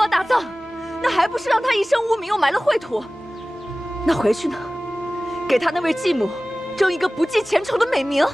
国大葬，那还不是让他一生污名，又埋了秽土？那回去呢，给他那位继母争一个不计前仇的美名。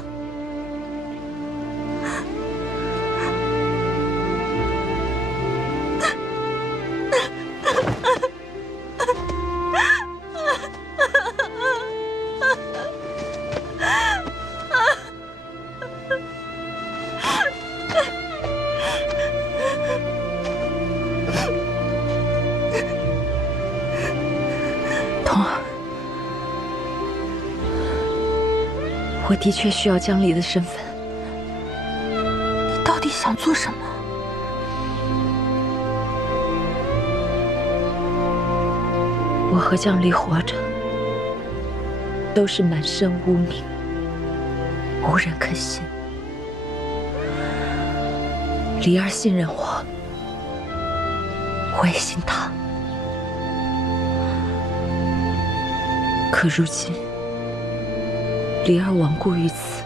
我的确需要江离的身份。你到底想做什么？我和江离活着，都是满身污名，无人肯信。离儿信任我，我也信他。可如今，离儿亡故于此，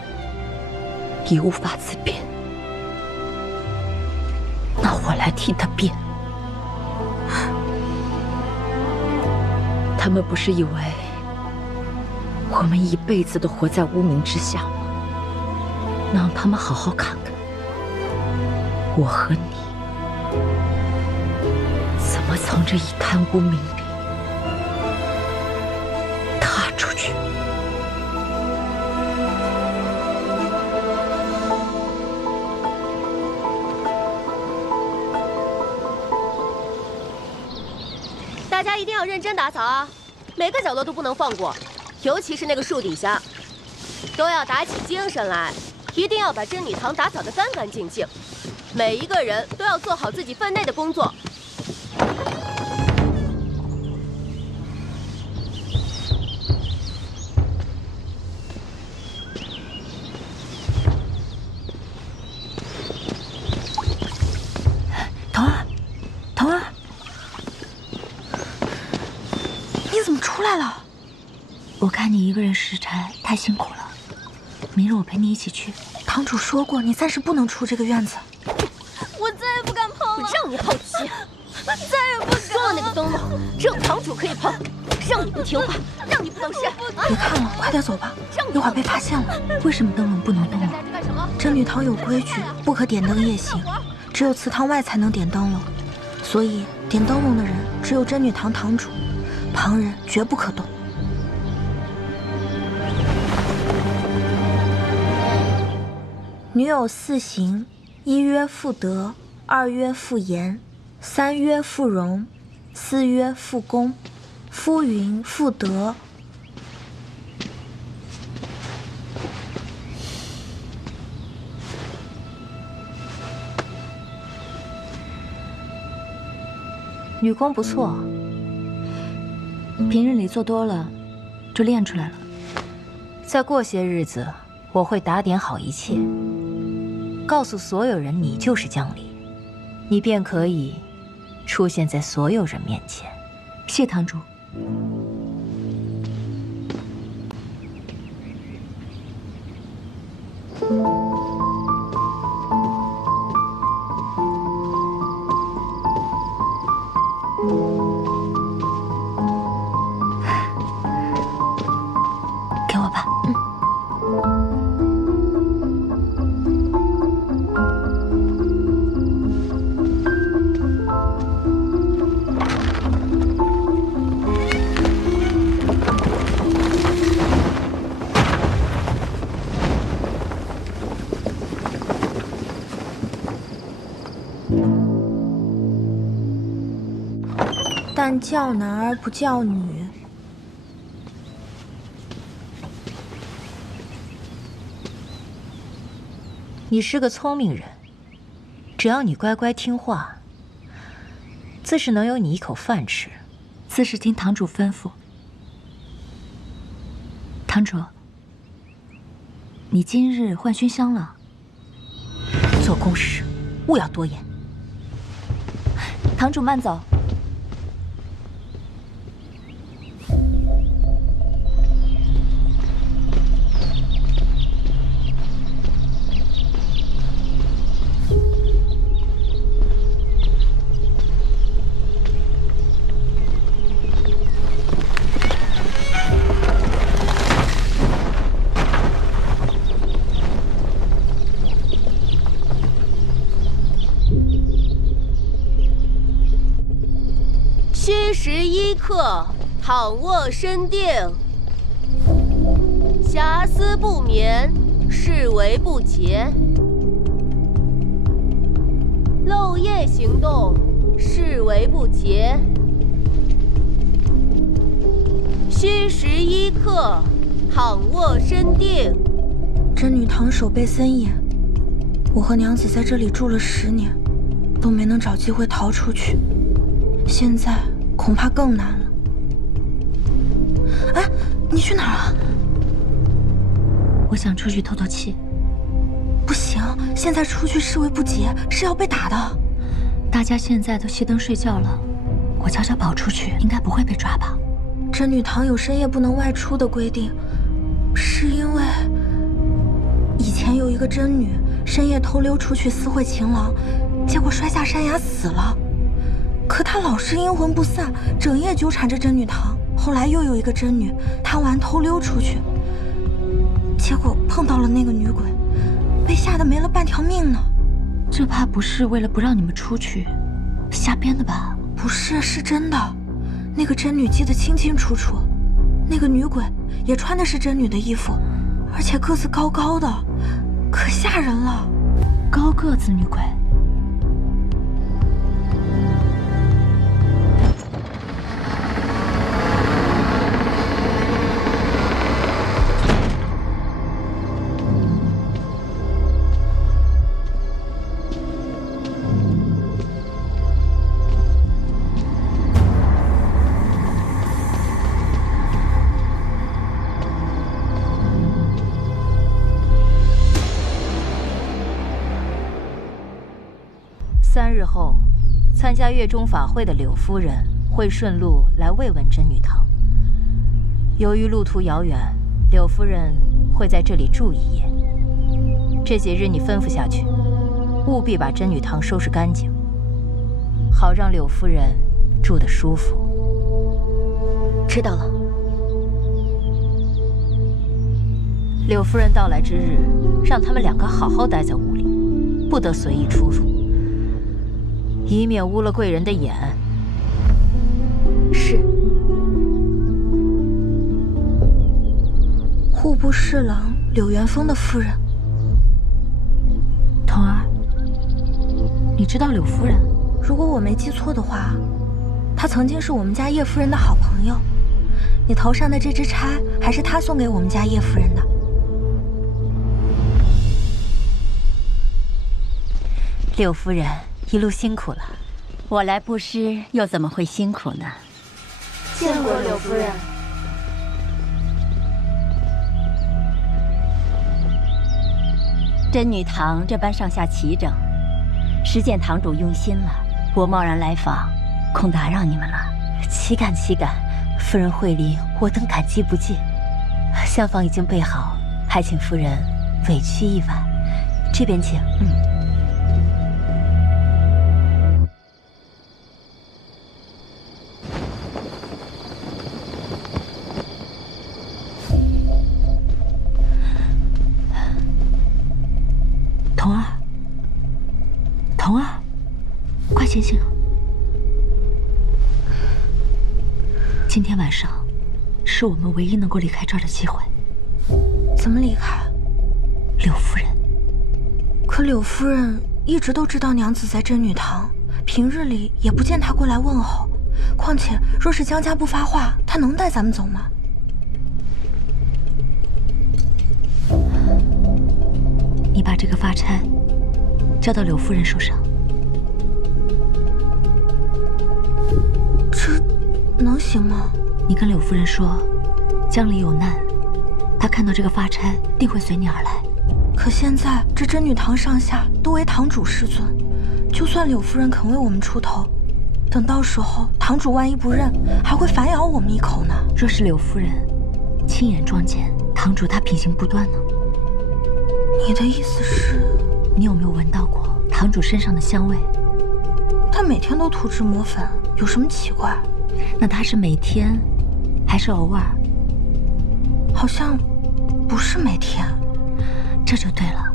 已无法自辩。那我来替他辩。他们不是以为我们一辈子都活在污名之下吗？那让他们好好看看，我和你怎么从这一滩污名里踏出去。大家一定要认真打扫啊，每个角落都不能放过，尤其是那个树底下，都要打起精神来，一定要把真女堂打扫得干干净净。每一个人都要做好自己分内的工作。童儿，童儿。你怎么出来了？我看你一个人拾柴太辛苦了，明日我陪你一起去。堂主说过，你暂时不能出这个院子。我再也不敢碰了。我让你好奇，再也不敢。说了那个灯笼，只有堂主可以碰，让你不听话，让你不懂事。别看了，快点走吧，一会儿被发现了。为什么灯笼不能动啊？真女堂有规矩，不可点灯夜行，只有祠堂外才能点灯笼，所以点灯笼的人只有真女堂堂主。旁人绝不可动。女有四行：一曰妇德，二曰妇言，三曰妇容，四曰妇功。夫云妇德。女工不错。平日里做多了，就练出来了。再过些日子，我会打点好一切，告诉所有人你就是江离，你便可以出现在所有人面前。谢堂主。但叫男而不叫女。你是个聪明人，只要你乖乖听话，自是能有你一口饭吃。自是听堂主吩咐。堂主，你今日换熏香了。做公事勿要多言。堂主慢走。虚11刻，躺卧身定，遐思不眠，视为不洁；漏夜行动，视为不洁。虚11刻，躺卧身定。真女堂守备森严，我和娘子在这里住了10年，都没能找机会逃出去，现在恐怕更难了。哎，你去哪儿啊？我想出去透透气。不行，现在出去视为不洁，是要被打的。大家现在都熄灯睡觉了，我悄悄跑出去，应该不会被抓吧？真女堂有深夜不能外出的规定，是因为以前有一个真女深夜偷溜出去私会情郎，结果摔下山崖死了。可她老是阴魂不散，整夜纠缠着真女堂。后来又有一个真女贪玩偷溜出去，结果碰到了那个女鬼，被吓得没了半条命呢。这怕不是为了不让你们出去瞎编的吧？不是，是真的。那个真女记得清清楚楚，那个女鬼也穿的是真女的衣服，而且个子高高的，可吓人了。高个子女鬼。3日后，参加月中法会的柳夫人会顺路来慰问真女堂。由于路途遥远，柳夫人会在这里住1夜。这几日你吩咐下去，务必把真女堂收拾干净，好让柳夫人住得舒服。知道了。柳夫人到来之日，让他们2个好好待在屋里，不得随意出入。以免污了贵人的眼。是。户部侍郎柳元丰的夫人。童儿，你知道柳夫人？如果我没记错的话，她曾经是我们家叶夫人的好朋友。你头上的这支钗还是她送给我们家叶夫人的。柳夫人一路辛苦了。我来布施，又怎么会辛苦呢？见过柳夫人。真女堂这般上下齐整，实见堂主用心了。我贸然来访，恐打扰你们了。岂敢岂敢，夫人惠礼，我等感激不尽。厢房已经备好，还请夫人委屈一晚。这边请。童儿，童儿，快醒醒！今天晚上是我们唯一能够离开这儿的机会。怎么离开？柳夫人。可柳夫人一直都知道娘子在真女堂，平日里也不见她过来问候。况且，若是江家不发话，她能带咱们走吗？你把这个发钗交到柳夫人手上。这能行吗？你跟柳夫人说，江里有难，她看到这个发钗定会随你而来。可现在这真女堂上下都为堂主师尊，就算柳夫人肯为我们出头，等到时候堂主万一不认，还会反咬我们一口呢。若是柳夫人亲眼撞见堂主他品行不端呢？你的意思是，你有没有闻到过堂主身上的香味？他每天都涂脂抹粉，有什么奇怪？那他是每天，还是偶尔？好像不是每天。这就对了，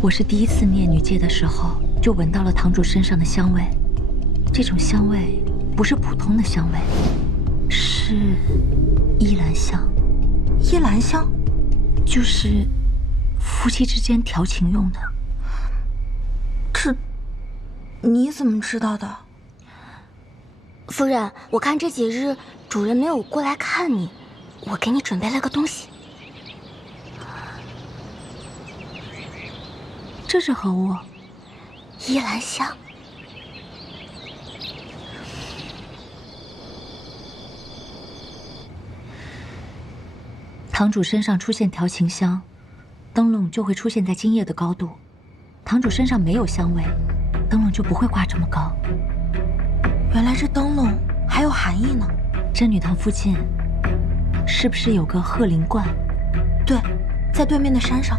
我是第一次念女戒的时候就闻到了堂主身上的香味，这种香味不是普通的香味，是依兰香。依兰香，就是夫妻之间调情用的。这你怎么知道的？夫人，我看这几日主人没有过来看你，我给你准备了个东西。这是何物？依兰香。堂主身上出现调情香，灯笼就会出现在今夜的高度。堂主身上没有香味，灯笼就不会挂这么高。原来这灯笼还有含义呢。真女堂附近是不是有个鹤灵观？对，在对面的山上。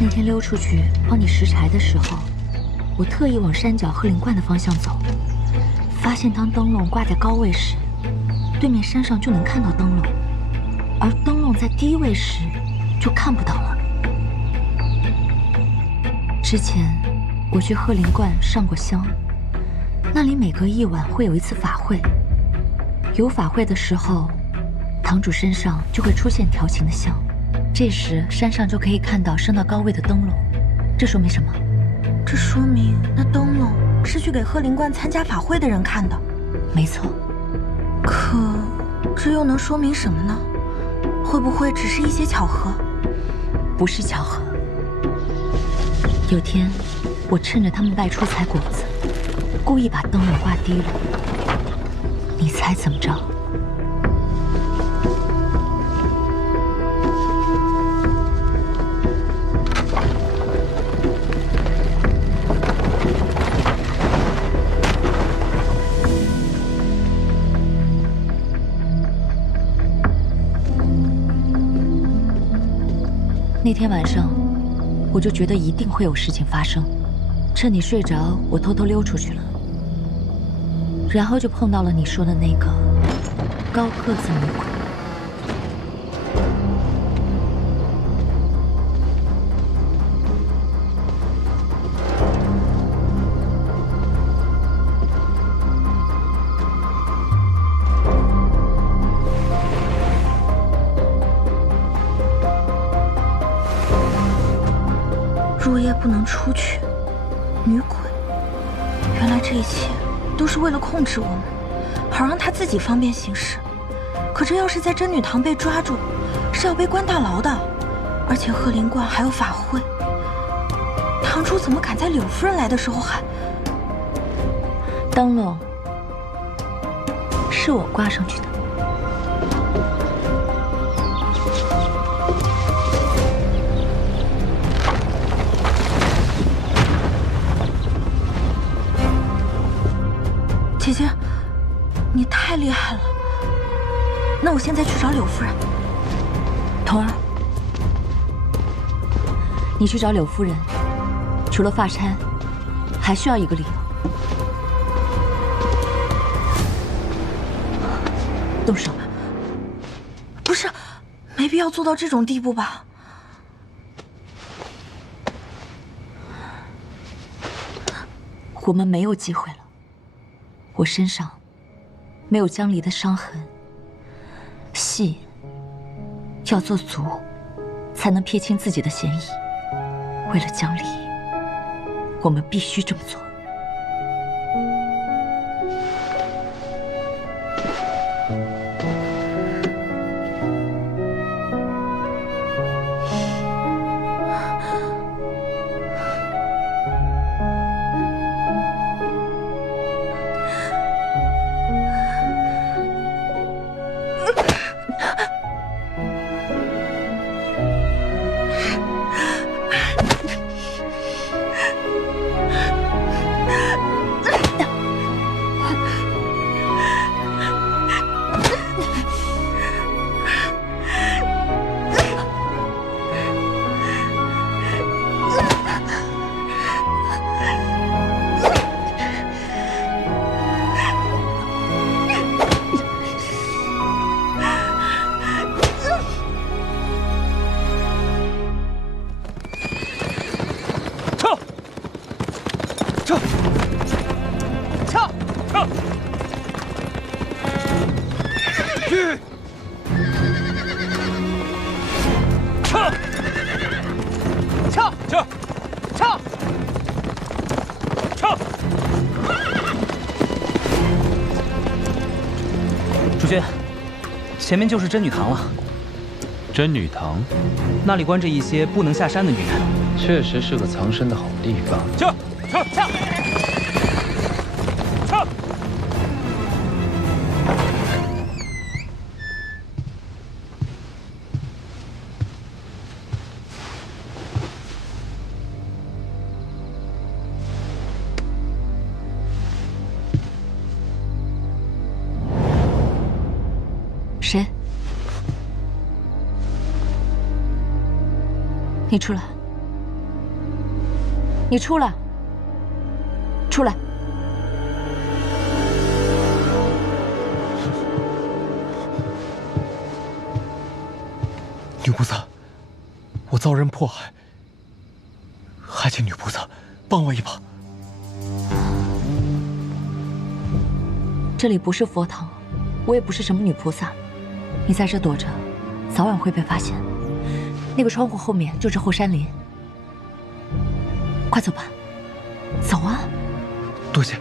那天溜出去帮你拾柴的时候，我特意往山脚鹤灵观的方向走，发现当灯笼挂在高位时，对面山上就能看到灯笼。而灯笼在低位时，就看不到了。之前我去鹤灵观上过香，那里每隔一晚会有一次法会。有法会的时候，堂主身上就会出现调情的香，这时山上就可以看到升到高位的灯笼。这说明什么？这说明那灯笼是去给鹤灵观参加法会的人看的。没错。可这又能说明什么呢？会不会只是一些巧合？不是巧合。有天，我趁着他们外出采果子，故意把灯笼挂低了。你猜怎么着？那天晚上，我就觉得一定会有事情发生。趁你睡着，我偷偷溜出去了，然后就碰到了你说的那个高个子女鬼。入夜不能出去，女鬼。原来这一切都是为了控制我们，好让她自己方便行事。可这要是在真女堂被抓住，是要被关大牢的。而且鹤灵观还有法会，堂主怎么敢在柳夫人来的时候喊？灯笼是我挂上去的。姐姐，你太厉害了。那我现在去找柳夫人。童儿，你去找柳夫人，除了发钗，还需要一个理由。动手。不是，没必要做到这种地步吧？我们没有机会了。我身上没有江离的伤痕，戏要做足，才能撇清自己的嫌疑。为了江离，我们必须这么做。主君，前面就是真女堂了。真女堂，那里关着一些不能下山的女人，确实是个藏身的好地方。撤！谁？你出来！你出来！出来！女菩萨，我遭人迫害，还请女菩萨帮我一把。这里不是佛堂，我也不是什么女菩萨，你在这躲着，早晚会被发现。那个窗户后面就是后山林，快走吧，走啊！多谢。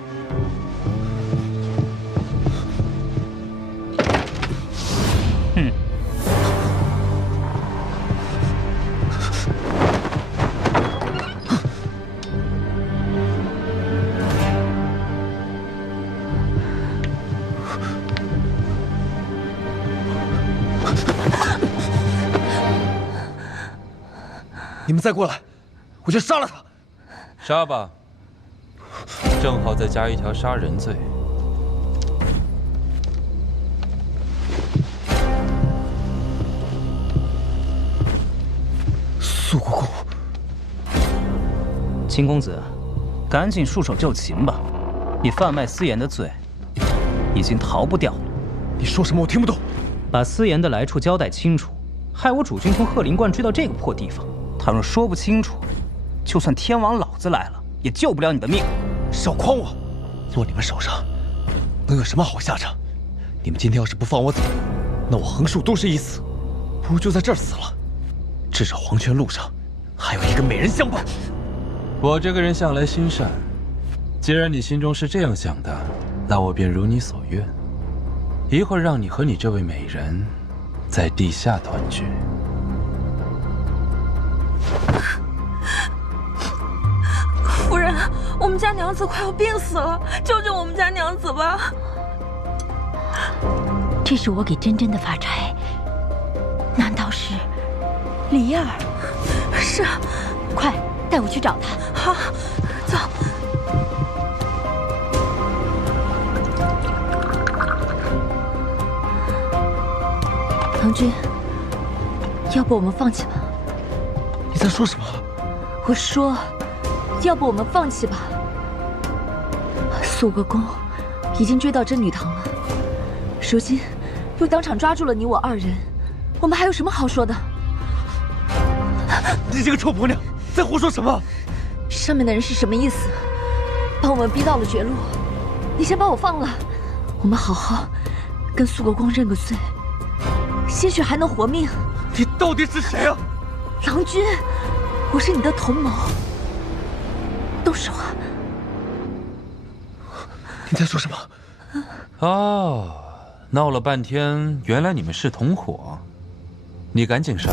你们再过来，我就杀了他。杀吧，正好再加一条杀人罪。苏国公，秦公子，赶紧束手就擒吧！你贩卖私盐的罪已经逃不掉了。你说什么？我听不懂。把私盐的来处交代清楚，害我主君从鹤林观追到这个破地方。倘若说不清楚，就算天王老子来了，也救不了你的命。少诓我！落你们手上，能有什么好下场？你们今天要是不放我走，那我横竖都是一死，不如就在这儿死了。至少黄泉路上还有一个美人相伴。我这个人向来心善，既然你心中是这样想的，那我便如你所愿，一会儿让你和你这位美人在地下团聚。夫人，我们家娘子快要病死了，救救我们家娘子吧！这是我给珍珍的发钗，难道是李儿？是，快带我去找她。好，走。唐君，要不我们放弃吧？你在说什么？我说，要不我们放弃吧。苏国公已经追到真女堂了，如今又当场抓住了你我二人，我们还有什么好说的？你这个臭婆娘，在胡说什么？上面的人是什么意思？把我们逼到了绝路，你先把我放了，我们好好跟苏国公认个罪，兴许还能活命。你到底是谁啊？郎君，我是你的同谋。动手啊！你在说什么？哦，闹了半天，原来你们是同伙。你赶紧杀，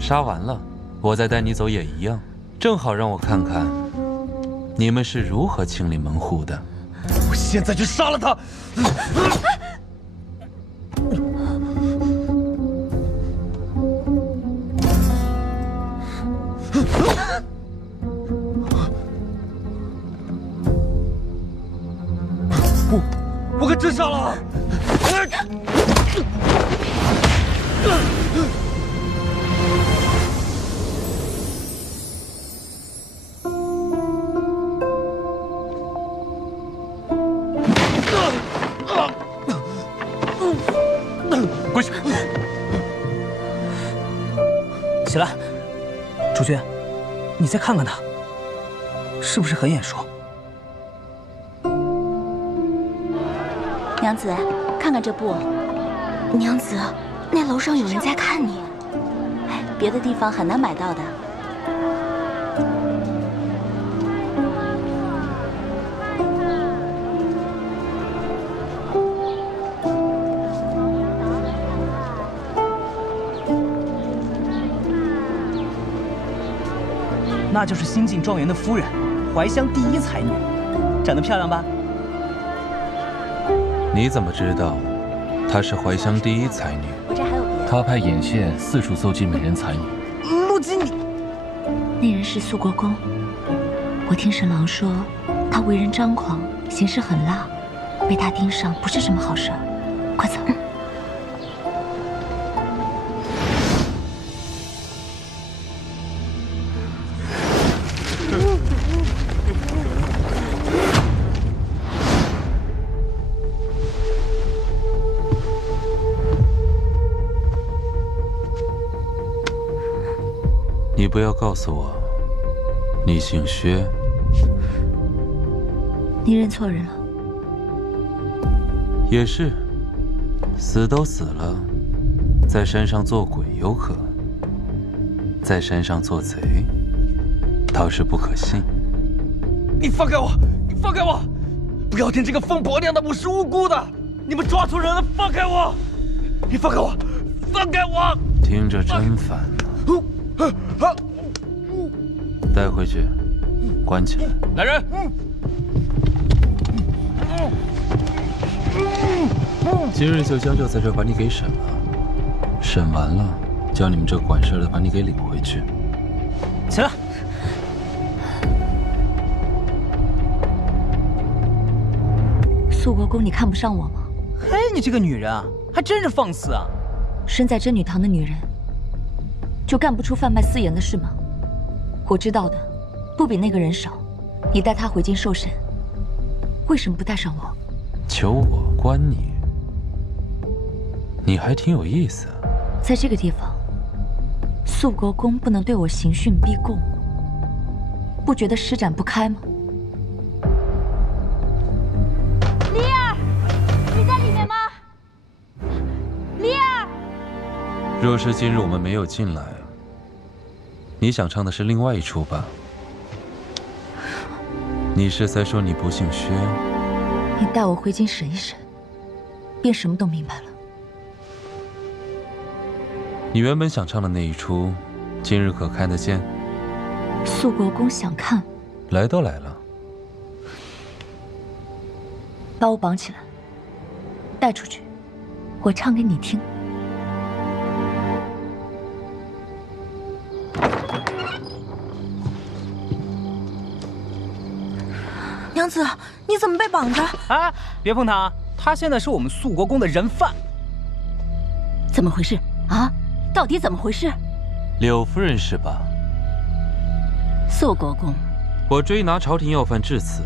杀完了，我再带你走也一样。正好让我看看，你们是如何清理门户的。我现在就杀了他！我可真杀了！跪下！起来，主君，你再看看他，是不是很眼熟？娘子，看看这布。娘子，那楼上有人在看你。别的地方很难买到的。那就是新晋状元的夫人，怀乡第一才女，长得漂亮吧？你怎么知道她是怀乡第一才女？我这还有别的。他派眼线四处搜集美人才女。陆基，你那人是肃国公。我听沈郎说，他为人张狂，行事狠辣，被他盯上不是什么好事儿。快走！你不要告诉我，你姓薛。你认错人了。也是，死都死了，在山上做鬼有可，在山上做贼倒是不可信。你放开我！你放开我！不要听这个疯婆娘的，我是无辜的！你们抓错人了！放开我！你放开我！放开我！听着真烦呐。带回去，关起来。来人！今日就将就在这把你给审了，审完了，叫你们这管事的把你给领回去。起来！肃国公，你看不上我吗？嘿，你这个女人啊，还真是放肆啊！身在真女堂的女人，就干不出贩卖私盐的事吗？我知道的，不比那个人少。你带他回京受审，为什么不带上我？求我关你？你还挺有意思。在这个地方，肃国公不能对我刑讯逼供，不觉得施展不开吗？离儿，你在里面吗？离儿，若是今日我们没有进来，你想唱的是另外一出吧？你是在说你不姓薛？你带我回京审一审，便什么都明白了。你原本想唱的那一出，今日可看得见？肃国公想看，来都来了，把我绑起来，带出去，我唱给你听。娘子，你怎么被绑着？哎，别碰他，他现在是我们肃国公的人犯。怎么回事啊？到底怎么回事？柳夫人是吧？肃国公，我追拿朝廷要犯至此，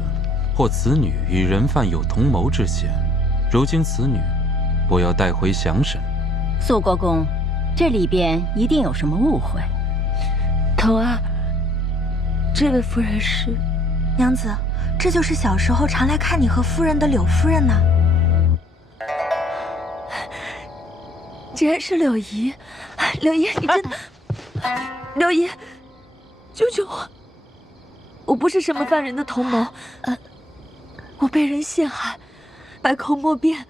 或此女与人犯有同谋之嫌。如今此女，我要带回详审。肃国公，这里边一定有什么误会。童儿，这位夫人是娘子，这就是小时候常来看你和夫人的柳夫人呢。竟然是柳姨，柳姨，你真的，柳姨，救救我！我不是什么犯人的同谋，我被人陷害，百口莫辩，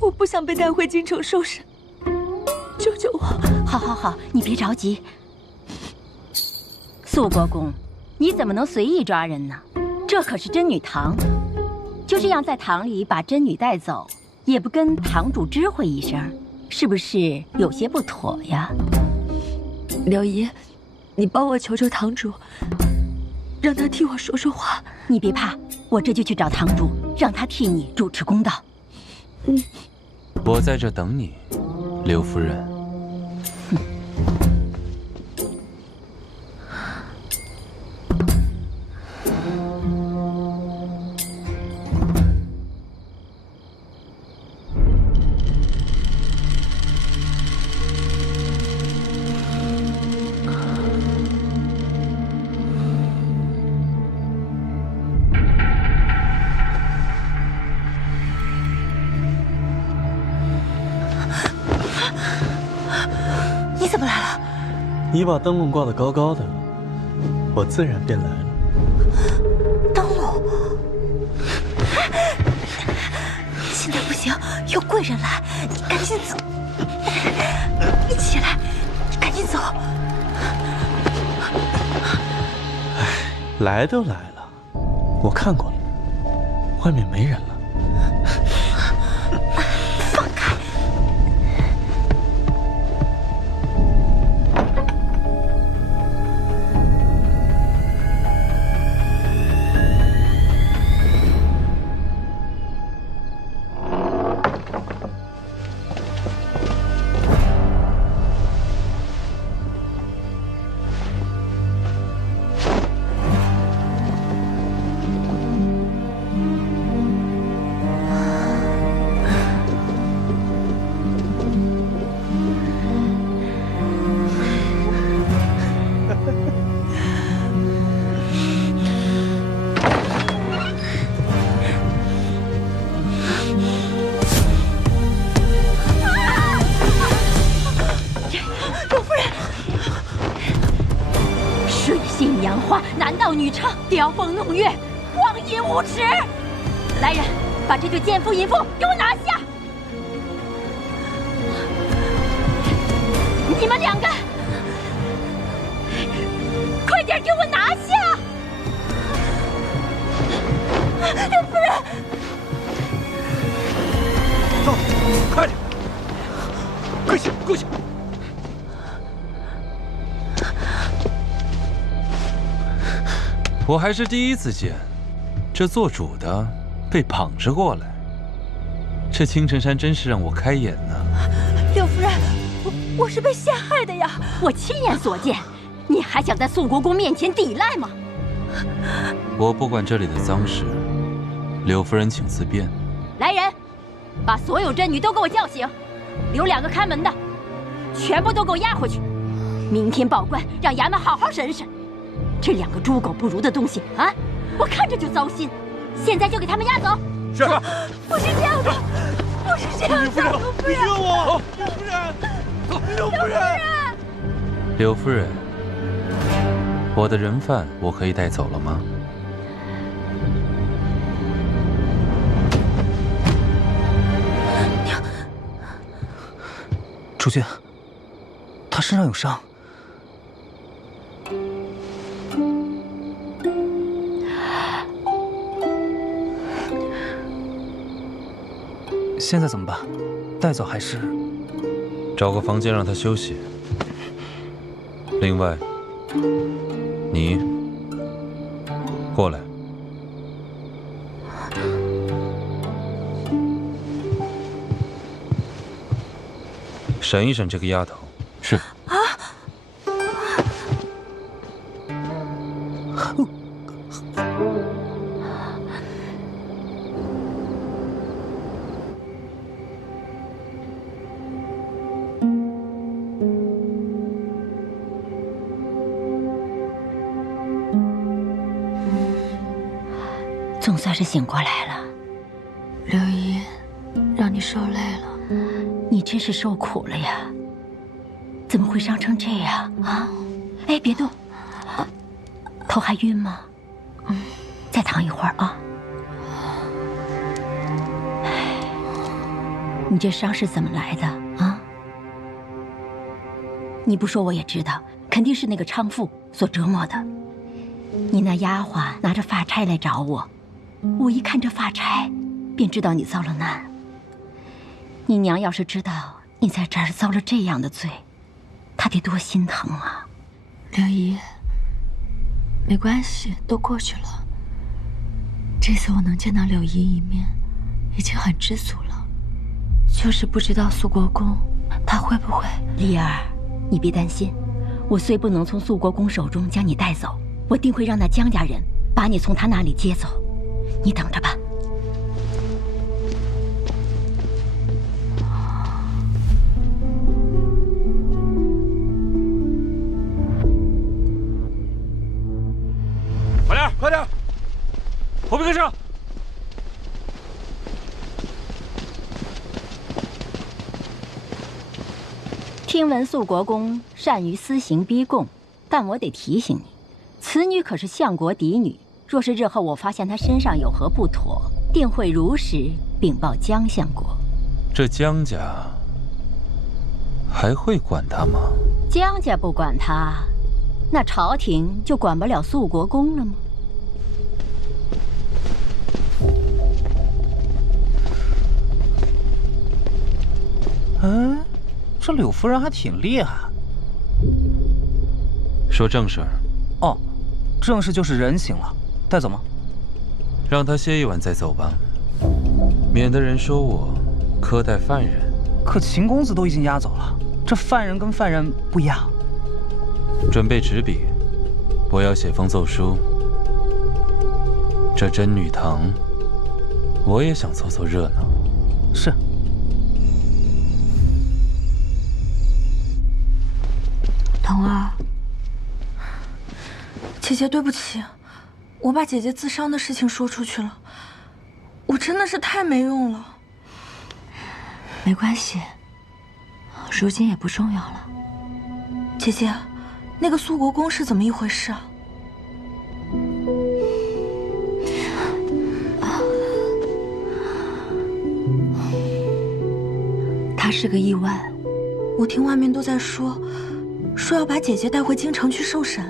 我不想被带回京城受审，救救我！好，好，好，你别着急。肃国公，你怎么能随意抓人呢？这可是真女堂，就这样在堂里把真女带走，也不跟堂主知会一声。是不是有些不妥呀？柳姨，你帮我求求堂主，让他替我说说话。你别怕，我这就去找堂主，让他替你主持公道。我在这等你，柳夫人。你把灯笼挂得高高的，我自然便来了。灯笼，现在不行，有贵人来，你赶紧走。你起来，你赶紧走。来都来了，我看过了，外面没人了。放开！女娼雕凤弄月，荒淫无耻！来人，把这对奸夫淫妇给我拿下！你们两个，快点给我拿下！刘夫人，走，快点，跪下，跪下！我还是第一次见，这做主的被绑着过来。这青城山真是让我开眼呢。柳夫人，我是被陷害的呀！我亲眼所见，你还想在肃国公面前抵赖吗？我不管这里的脏事，柳夫人请自便。来人，把所有贞女都给我叫醒，留2个看门的，全部都给我押回去。明天报官，让衙门好好审审。这2个猪狗不如的东西啊，我看着就糟心。现在就给他们押走。是。不是这样的，不是这样的，柳夫人，你救我！柳夫人，柳夫人，柳夫人，我的人犯我可以带走了吗？主君，他身上有伤。现在怎么办？带走还是？找个房间让他休息。另外，你过来。审一审这个丫头。是。啊！总算是醒过来了。刘姨，让你受累了。你真是受苦了呀！怎么会伤成这样啊？哎，别动，头还晕吗？再躺一会儿啊。你这伤是怎么来的啊？你不说我也知道，肯定是那个娼妇所折磨的。你那丫鬟拿着发钗来找我，我一看这发钗，便知道你遭了难。你娘要是知道你在这儿遭了这样的罪，她得多心疼啊！刘姨，没关系，都过去了。这次我能见到柳姨一面，已经很知足了。就是不知道肃国公他会不会……丽儿，你别担心，我虽不能从肃国公手中将你带走，我定会让那江家人把你从他那里接走。你等着吧。快点，快点！后边跟上！听闻肃国公善于私刑逼供，但我得提醒你，此女可是相国嫡女。若是日后我发现她身上有何不妥，定会如实禀报江相国。这江家还会管她吗？江家不管她，那朝廷就管不了肃国公了吗？这柳夫人还挺厉害。说正事儿。哦，正事就是人醒了，带走吗？让他歇一晚再走吧，免得人说我苛待犯人。可秦公子都已经押走了，这犯人跟犯人不一样。准备纸笔，我要写封奏书。这真女堂，我也想凑凑热闹。是。腾儿，姐姐对不起，我把姐姐自伤的事情说出去了，我真的是太没用了。没关系，如今也不重要了。姐姐，那个苏国公是怎么一回事啊？他是个意外。我听外面都在说要把姐姐带回京城去受审，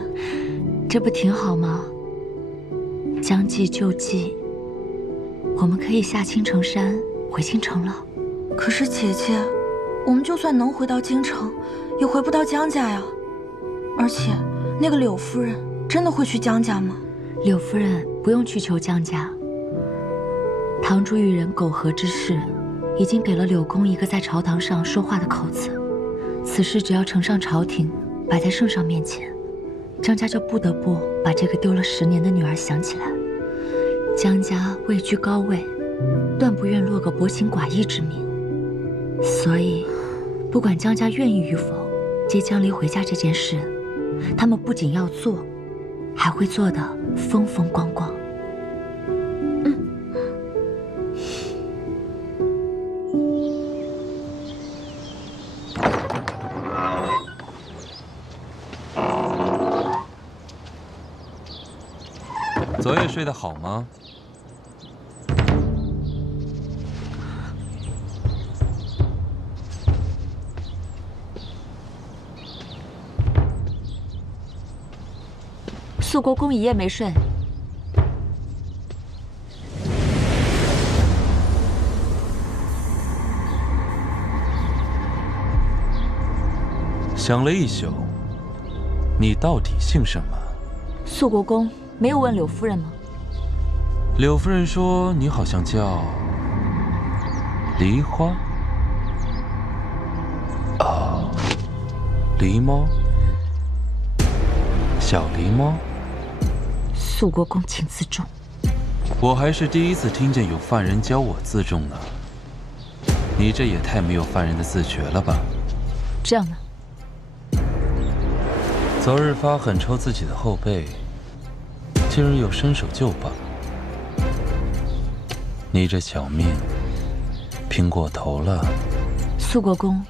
这不挺好吗？将计就计，我们可以下青城山回京城了。可是姐姐，我们就算能回到京城，也回不到江家呀。而且，那个柳夫人真的会去江家吗？柳夫人不用去求江家。堂主与人苟合之事，已经给了柳公一个在朝堂上说话的口子。此事只要呈上朝廷，摆在圣上面前，江家就不得不把这个丢了10年的女儿想起来。江家位居高位，断不愿落个薄情寡义之名。所以，不管江家愿意与否，接江离回家这件事，他们不仅要做，还会做得风风光光。昨夜睡得好吗？肃国公一夜没睡。想了一宿，你到底姓什么？肃国公没有问柳夫人吗？柳夫人说你好像叫梨花。哦，狸猫，小狸猫。肃国公，请自重。我还是第一次听见有犯人教我自重呢。你这也太没有犯人的自觉了吧？这样呢？昨日发狠抽自己的后背，今日又伸手就绑。你这小命拼过头了。肃国公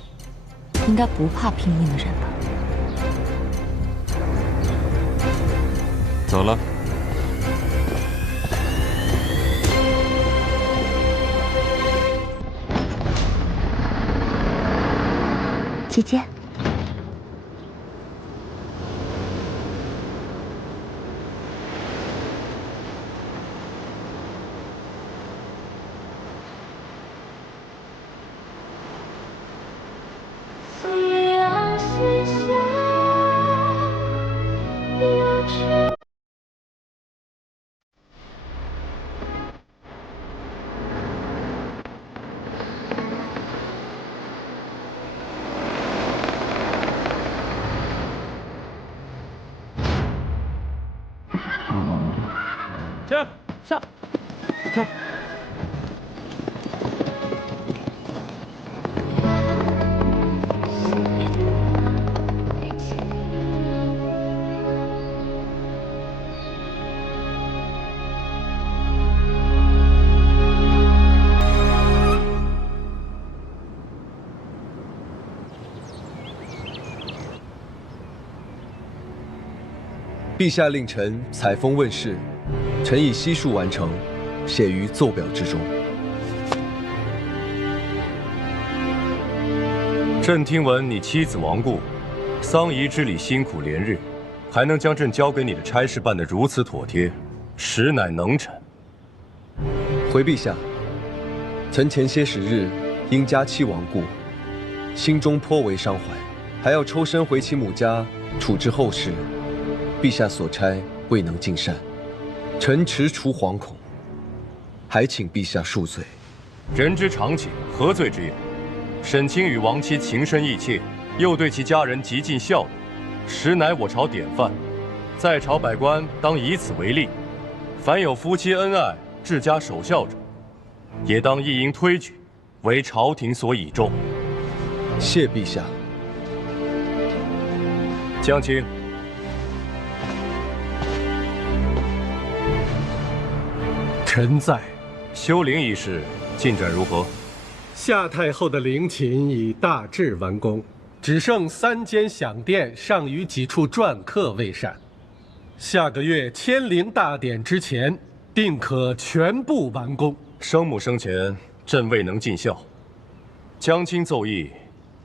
应该不怕拼命的人吧？走了。姐姐。上，走。陛下令臣采风问事，臣已悉数完成，写于奏表之中。朕听闻你妻子亡故，丧仪之礼辛苦连日，还能将朕交给你的差事办得如此妥帖，实乃能臣。回陛下，臣前些时日因家妻亡故，心中颇为伤怀，还要抽身回其母家处置后事。陛下所差未能尽善，臣迟除惶恐，还请陛下恕罪。人之常情，何罪之有？沈清与亡妻情深意切，又对其家人极尽孝道，实乃我朝典范。在朝百官当以此为例，凡有夫妻恩爱、治家守孝者，也当一应推举，为朝廷所倚重。谢陛下。江青，臣在。修陵一事进展如何？夏太后的陵寝已大致完工，只剩3间享殿尚余几处篆刻未善。下个月迁陵大典之前，定可全部完工。生母生前，朕未能尽孝。江青奏议，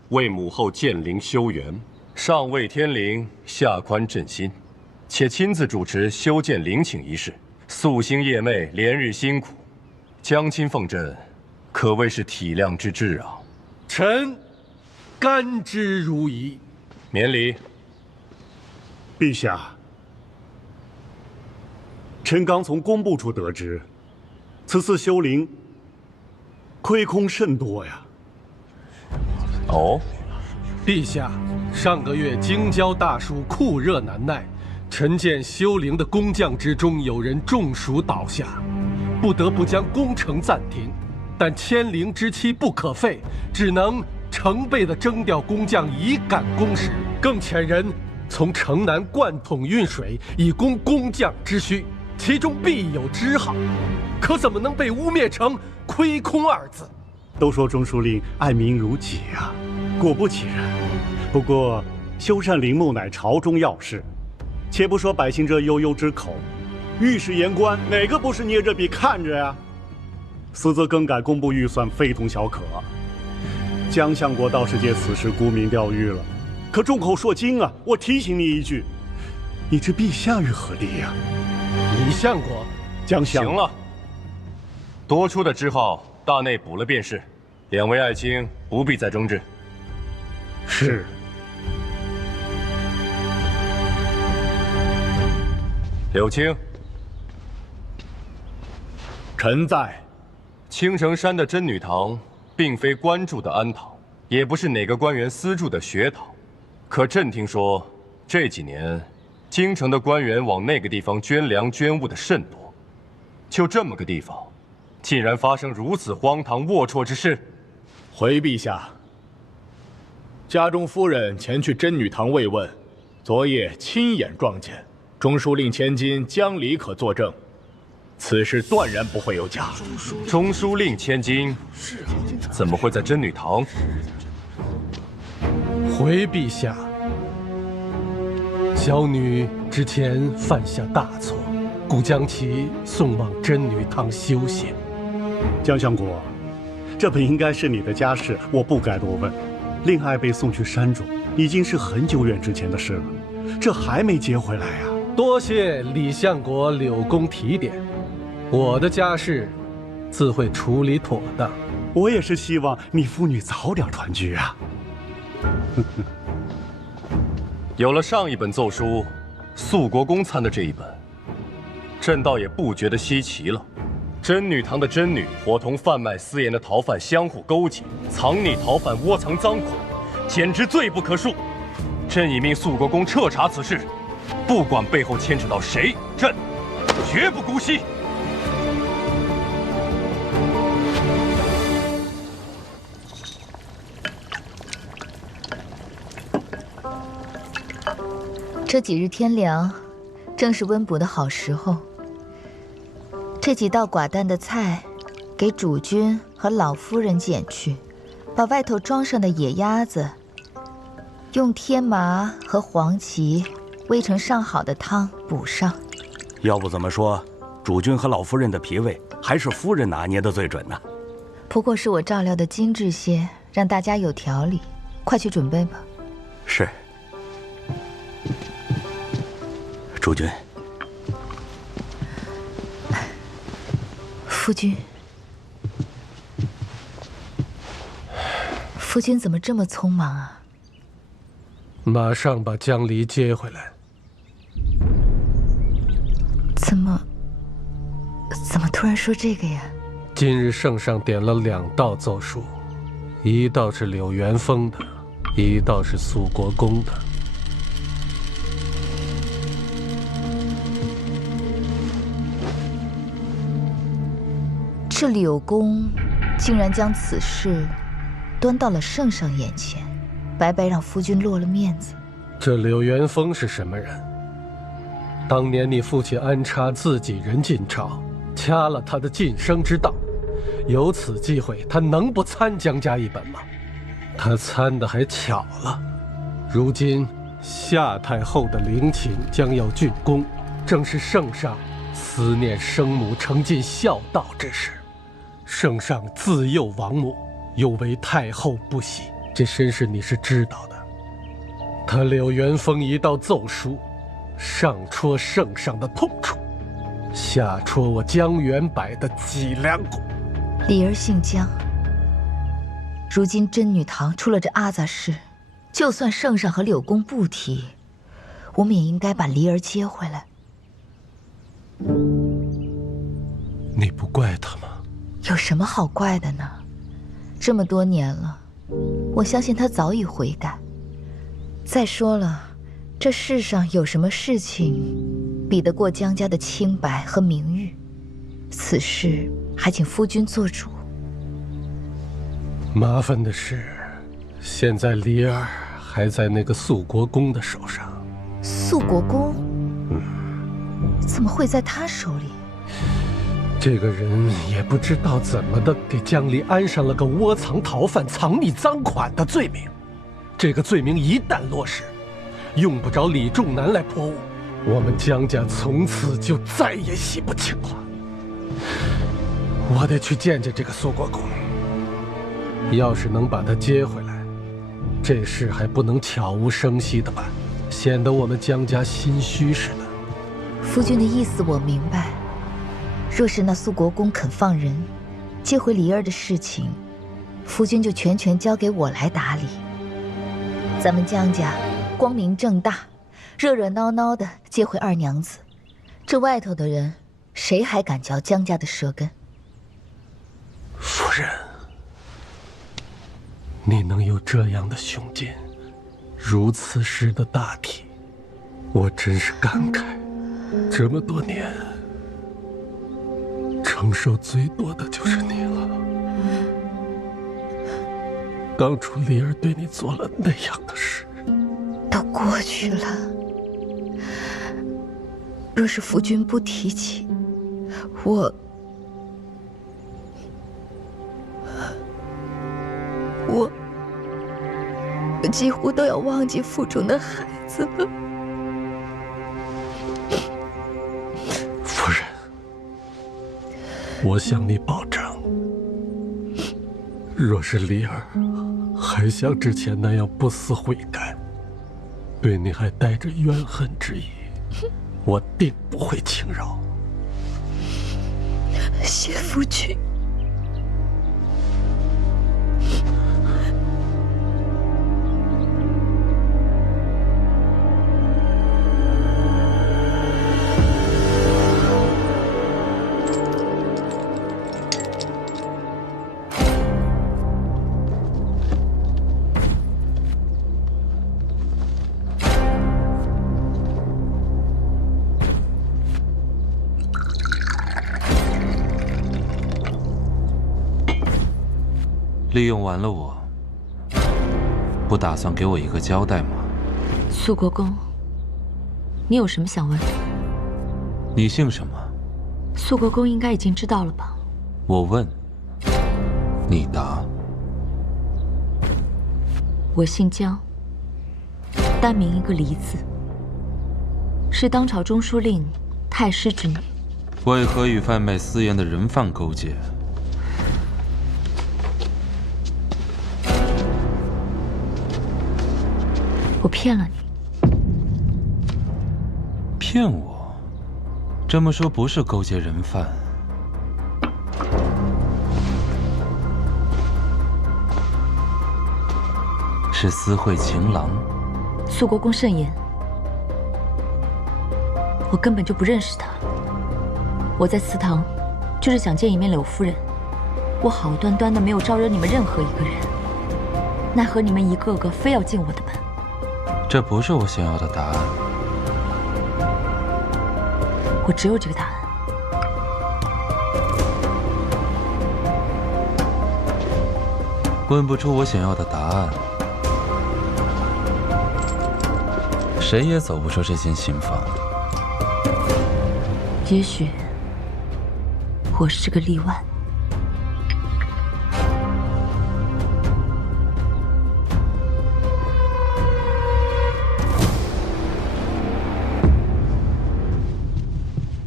为母后建陵修园，上为天陵，下宽朕心，且亲自主持修建陵寝一事，夙兴夜寐，连日辛苦。江青奉朕，可谓是体谅之至啊。臣甘之如饴。免礼。陛下，臣刚从工部处得知，此次修陵亏空甚多呀。哦，陛下，上个月京郊大暑，酷热难耐，臣见修陵的工匠之中有人中暑倒下，不得不将工程暂停。但迁陵之期不可废，只能成倍地征调工匠以赶工时，更遣人从城南灌桶运水，以供工匠之需，其中必有织行，可怎么能被污蔑成亏空二字？都说中书令爱民如己啊，果不其然。不过修缮陵墓乃朝中要事，且不说百姓这悠悠之口，御史言官哪个不是捏着笔看着呀？私自更改工部预算，非同小可。江相国倒是借此事沽名钓誉了，可众口铄金啊！我提醒你一句，你置陛下于何地呀？李相国，江相。行了，多出的支号大内补了便是，两位爱卿不必再争执。是。柳青，臣在。青城山的真女堂，并非官筑的庵堂，也不是哪个官员私筑的学堂。可朕听说，这几年，京城的官员往那个地方捐粮捐物的甚多。就这么个地方，竟然发生如此荒唐龌龊之事。回陛下，家中夫人前去真女堂慰问，昨夜亲眼撞见，中书令千金江离可作证。此事断然不会有假。中书令千金，怎么会在真女堂？回陛下，小女之前犯下大错，故将其送往真女堂修行。江相国，这本应该是你的家事，我不该多问。令爱被送去山中，已经是很久远之前的事了，这还没接回来呀。多谢李相国柳公提点。我的家事，自会处理妥当。我也是希望你父女早点团聚啊。有了上一本奏书，肃国公参的这一本，朕倒也不觉得稀奇了。真女堂的真女伙同贩卖私盐的逃犯相互勾结，藏匿逃犯窝藏赃款，简直罪不可恕。朕已命肃国公彻查此事，不管背后牵扯到谁，朕绝不姑息。这几日天凉，正是温补的好时候。这几道寡淡的菜，给主君和老夫人捡去，把外头装上的野鸭子，用天麻和黄芪煨成上好的汤补上。要不怎么说，主君和老夫人的脾胃还是夫人拿捏的最准呢？不过是我照料的精致些，让大家有条理。快去准备吧。是。主君，夫君，夫君怎么这么匆忙啊？马上把江离接回来。怎么突然说这个呀？今日圣上点了2道奏书，一道是柳元丰的，一道是肃国公的。这柳公竟然将此事端到了圣上眼前，白白让夫君落了面子。这柳元丰是什么人？当年你父亲安插自己人进朝，掐了他的晋升之道，有此机会，他能不参江家一本吗？他参的还巧了，如今夏太后的陵寝将要竣工，正是圣上思念生母承尽孝道之时。圣上自幼亡母，又为太后不喜，这身世你是知道的。他柳元丰一道奏书，上戳圣上的痛处，下戳我江元柏的脊梁骨。李儿姓江，如今真女堂出了这阿杂事，就算圣上和柳公不提，我们也应该把梨儿接回来。你不怪他吗？有什么好怪的呢？这么多年了，我相信他早已悔改。再说了，这世上有什么事情比得过江家的清白和名誉？此事还请夫君做主。麻烦的是，现在梨儿还在那个肃国公的手上。肃国公？怎么会在他手里？这个人也不知道怎么的，给江离安上了个窝藏逃犯、藏匿赃款的罪名。这个罪名一旦落实，用不着李仲南来泼污，我们江家从此就再也洗不清了。我得去见见这个肃国公，要是能把他接回来，这事还不能悄无声息的办，显得我们江家心虚似的。夫君的意思我明白。若是那肃国公肯放人，接回梨儿的事情，夫君就全权交给我来打理。咱们江家光明正大，热热闹闹的接回二娘子，这外头的人谁还敢嚼江家的舌根？夫人，你能有这样的胸襟，如此时的大体，我真是感慨。这么多年，承受最多的就是你了。当初梨儿对你做了那样的事，都过去了。若是夫君不提起，我几乎都要忘记腹中的孩子了。夫人，我向你保证，若是梨儿还像之前那样不思悔改，对你还带着怨恨之意，我定不会轻饶。谢夫君。利用完了我，不打算给我一个交代吗？肃国公，你有什么想问？你姓什么？肃国公应该已经知道了吧？我问，你答。我姓江，单名一个离字，是当朝中书令太师之女。为何与贩卖私盐的人贩勾结？我骗了你。骗我？这么说不是勾结人贩。是私会情郎。肃国公慎言，我根本就不认识他。我在祠堂，就是想见一面柳夫人。我好端端的没有招惹你们任何一个人，奈何你们一个个非要进我的门。这不是我想要的答案。我只有这个答案。问不出我想要的答案，谁也走不出这间新房。也许我是个例外。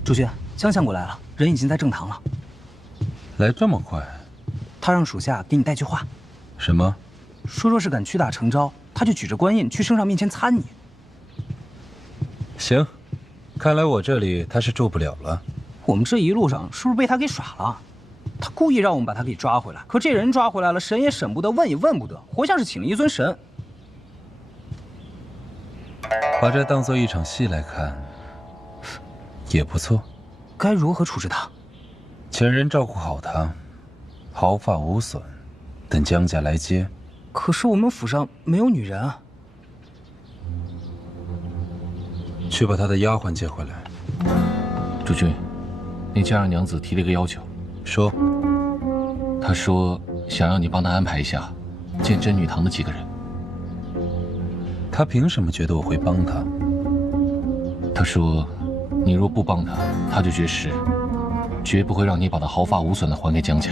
主君，江相国来了，人已经在正堂了。来这么快？他让属下给你带句话。什么？说若是敢屈打成招，他就举着官印去圣上面前参你。行，看来我这里他是住不了了。我们这一路上是不是被他给耍了？他故意让我们把他给抓回来，可这人抓回来了，审也审不得，问也问不得，活像是请了一尊神。把这当做一场戏来看，也不错。该如何处置他？前人照顾好他，毫发无损，等江家来接。可是我们府上没有女人啊。去把他的丫鬟接回来。主君，那江二娘子提了一个要求。说。她说想让你帮她安排一下见真女堂的几个人。她凭什么觉得我会帮她？她说，你若不帮她，她就绝食，绝不会让你把她毫发无损的还给江家。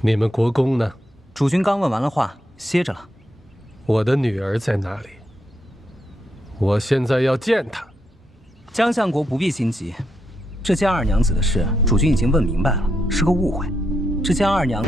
你们国公呢？主君刚问完了话，歇着了。我的女儿在哪里？我现在要见她。江相国不必心急，这江二娘子的事，主君已经问明白了，是个误会。这江二娘。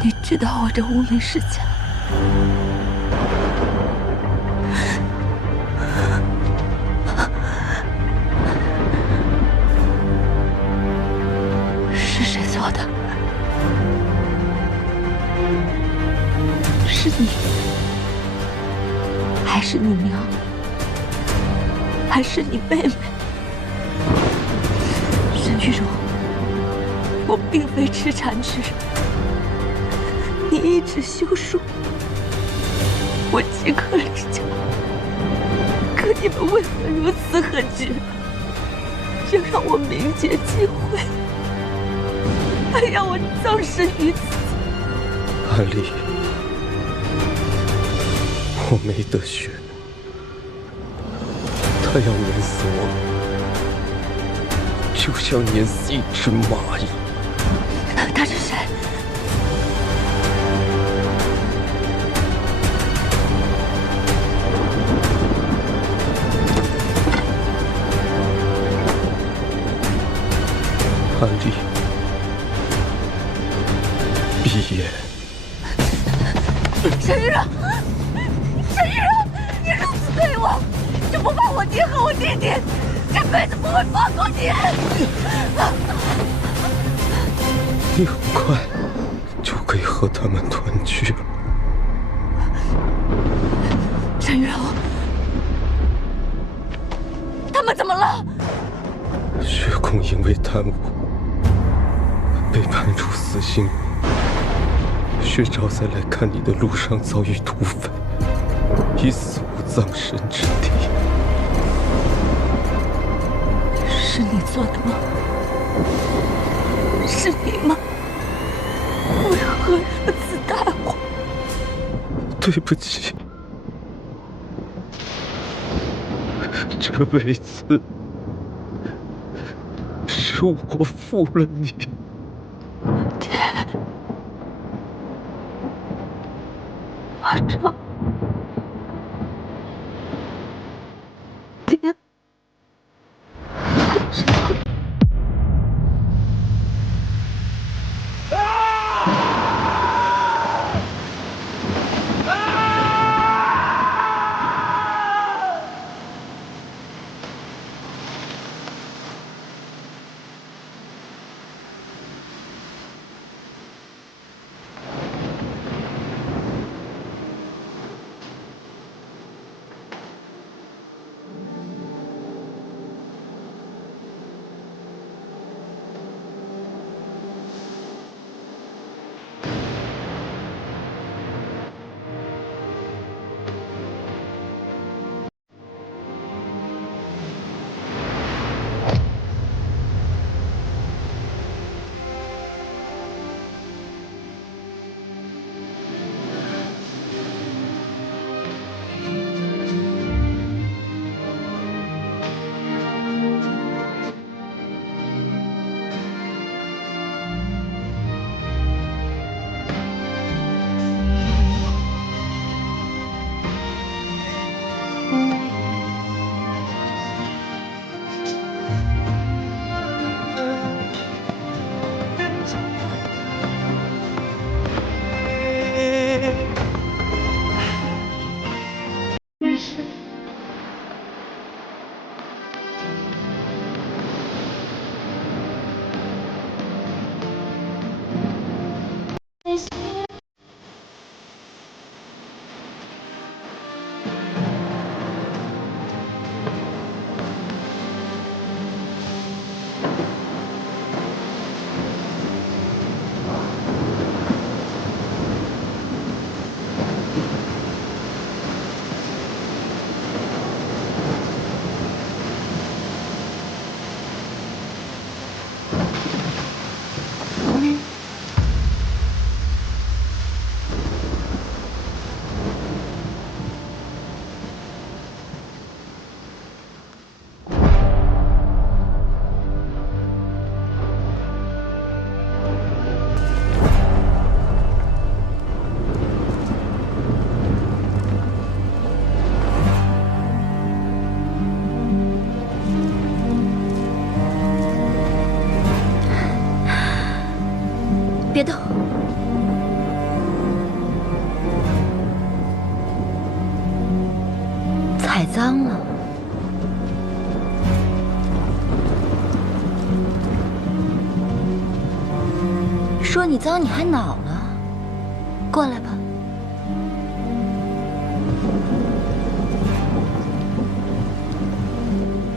你知道我这无名世家是谁做的？是你，还是你娘，还是你妹妹？沈玉荣，我并非痴缠之人。你一纸休书，我即刻之交。可你们为何如此狠绝，要让我名节尽毁，还让我葬身于此？安丽，我没得选，他要碾死我，就像碾死一只蚂蚁。他是谁？安丽，基业。沈玉荣，沈玉荣，你如此对我，就不怕我爹和我弟弟这辈子不会放过你？你很快就可以和他们团聚了。沈玉荣，他们怎么了？血控因为贪污被判处死刑。薛昭在来看你的路上遭遇土匪，已死无葬身之地。是你做的吗？是你吗？为何如此待我？对不起，这辈子是我负了你。爹，阿昭，爹。别动！踩脏了。说你脏，你还恼了？过来吧。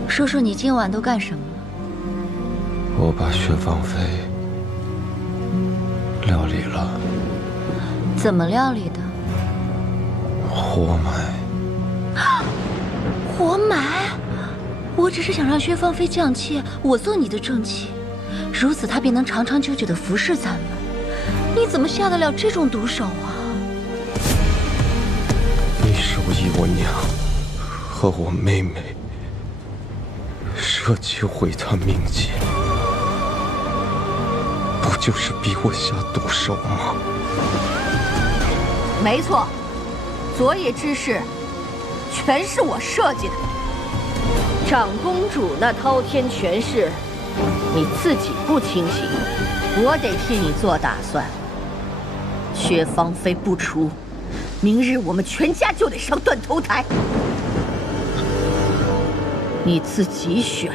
说说你今晚都干什么了？我把薛芳菲料理了。怎么料理的？活埋。活埋？我只是想让薛芳菲降气，我做你的正妻，如此她便能长长久久的服侍咱们。你怎么下得了这种毒手啊？你授意我娘和我妹妹舍己毁她命节，不就是逼我下毒手吗？没错，昨夜之事全是我设计的。长公主那滔天权势，你自己不清醒，我得替你做打算。薛芳菲不除，明日我们全家就得上断头台。你自己选。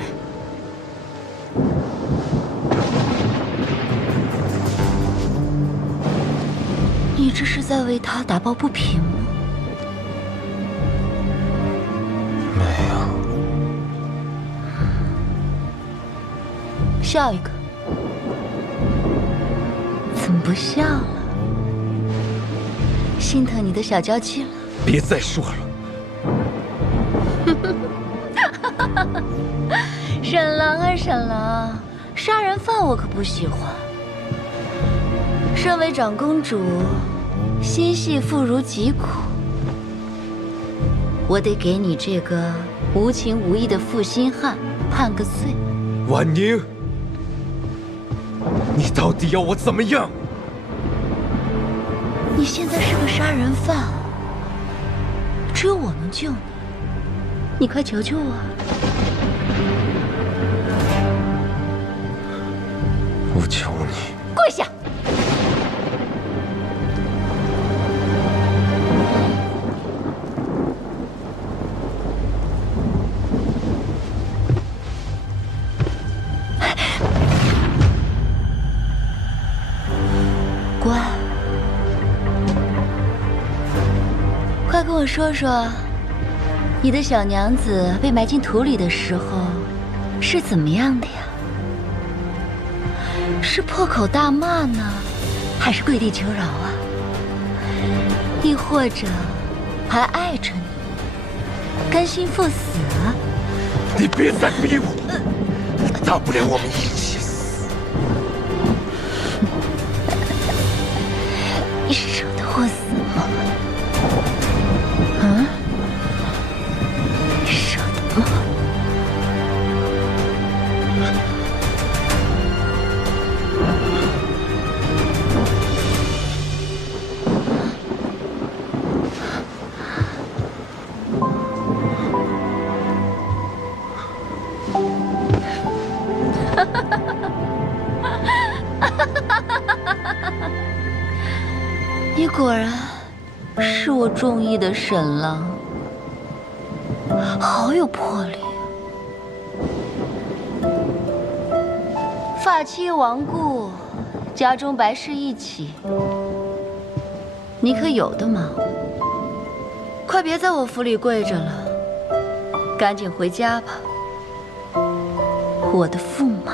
你这是在为他打抱不平吗？没有。笑一个。怎么不笑了？心疼你的小娇妻了？别再说了。沈郎啊，沈郎，杀人犯我可不喜欢。身为长公主，心系妇孺疾苦，我得给你这个无情无义的负心汉判个罪。婉宁，你到底要我怎么样？你现在是个杀人犯，只有我能救你，你快求求我！我求你，跪下！乖，快跟我说说，你的小娘子被埋进土里的时候是怎么样的呀？是破口大骂呢，还是跪地求饶啊？亦或者还爱着你，甘心赴死啊？你别再逼我，大不了我们一起死。你舍得我死吗？啊？舍得吗？你果然是我中意的沈郎，好有魄力。发妻亡故，家中白事一起，你可有的忙。快别在我府里跪着了，赶紧回家吧，我的驸马。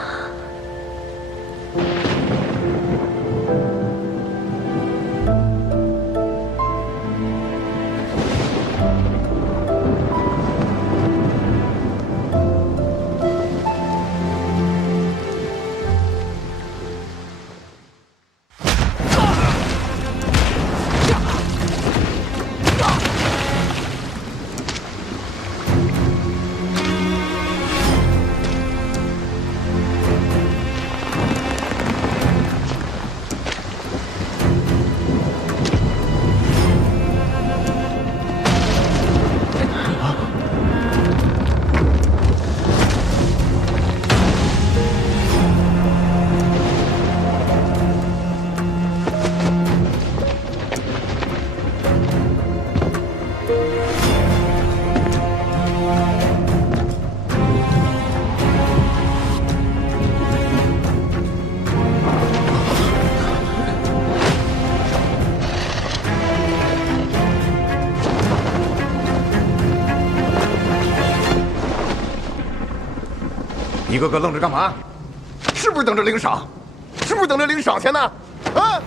一个个愣着干嘛？是不是等着领赏？是不是等着领赏钱呢？啊！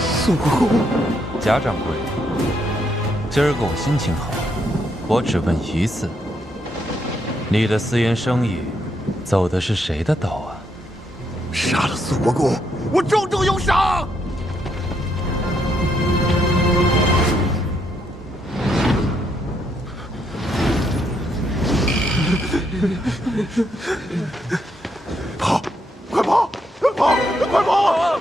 苏公，贾掌柜，今儿个我心情好，我只问一次，你的私盐生意走的是谁的道啊？杀了苏国公，我重重有赏。跑，快跑，跑，快跑！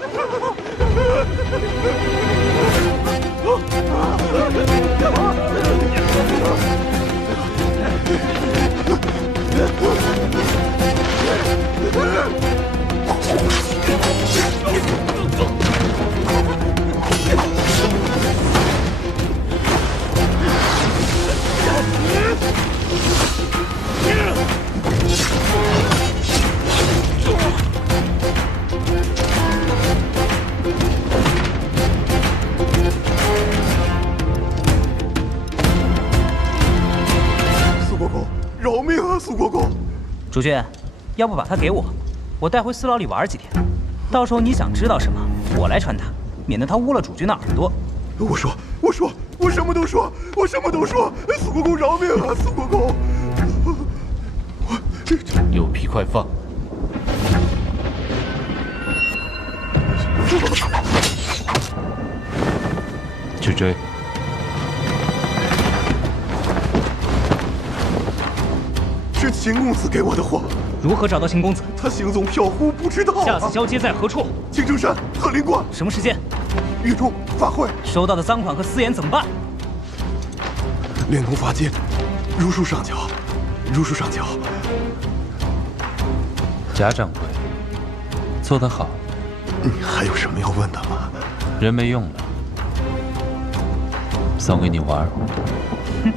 主君，要不把它给我，我带回寺牢里玩几天。到时候你想知道什么，我来传达，免得他污了主君的耳朵。我说，我什么都说，我什么都说。苏国公饶命啊，苏国公！有屁快放！去追！是秦公子给我的货。如何找到秦公子？他行踪飘忽，不知道。下次交接在何处？青城山鹤林观。什么时间？狱中法会。收到的赃款和私盐怎么办？连同罚金，如数上缴，如数上缴。贾掌柜，做得好。你还有什么要问的吗？人没用了，送给你玩。哼。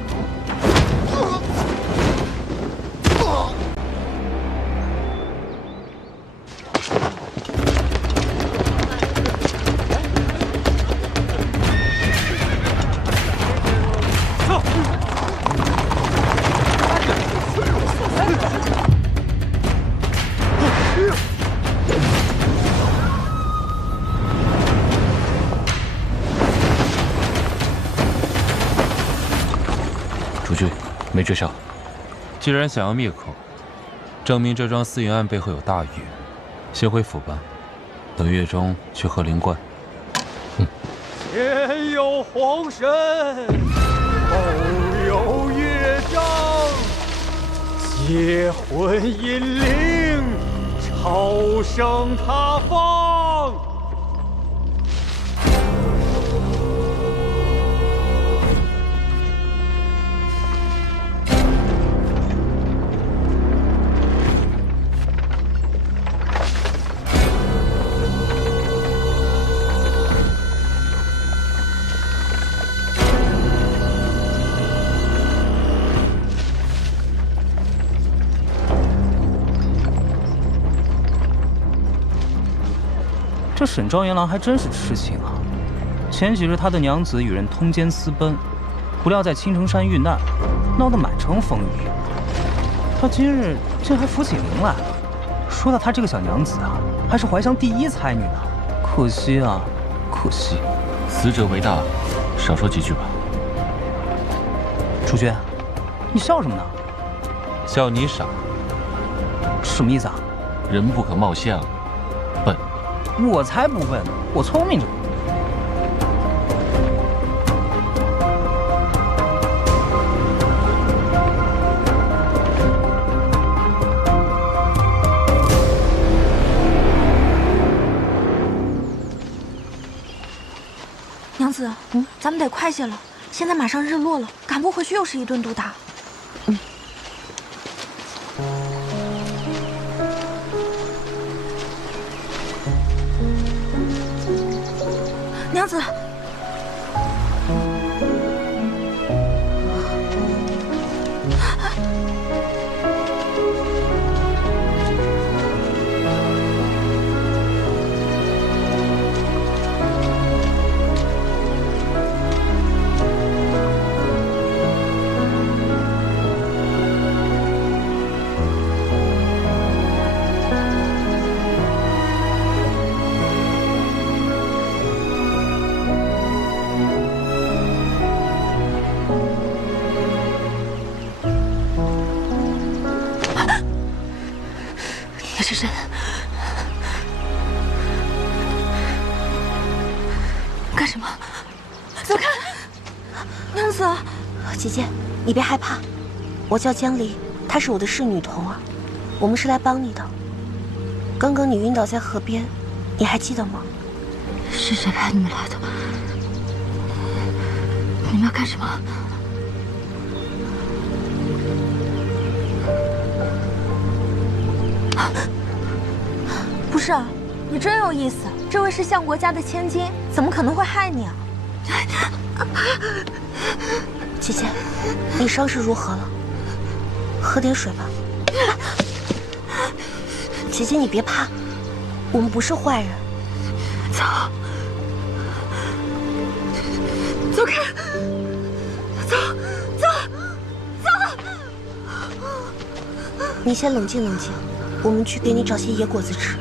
没追上。既然想要灭口，证明这桩私盐案背后有大狱，先回府吧。等月中去鹤林观。前有皇神，后有乐章，接魂引灵，超升他方。这沈庄元郎还真是痴情啊！前几日他的娘子与人通奸私奔，不料在青城山遇难，闹得满城风雨。他今日竟还扶起灵来了。说到他这个小娘子啊，还是怀乡第一才女呢。可惜啊，可惜。死者为大，少说几句吧。楚君，你笑什么呢？笑你傻。什么意思啊？人不可貌相，笨。我才不笨，我聪明着呢。娘子，咱们得快些了，现在马上日落了，赶不回去又是一顿毒打。娘子，干什么？走开！娘子，姐姐，你别害怕，我叫江离，她是我的侍女童儿，我们是来帮你的。刚刚你晕倒在河边，你还记得吗？是谁派你们来的？你们要干什么？不是啊，你真有意思。这位是相国家的千金，怎么可能会害你啊？姐姐，你伤势如何了？喝点水吧。姐姐，你别怕，我们不是坏人。走，走开，走，走，走。你先冷静冷静，我们去给你找些野果子吃。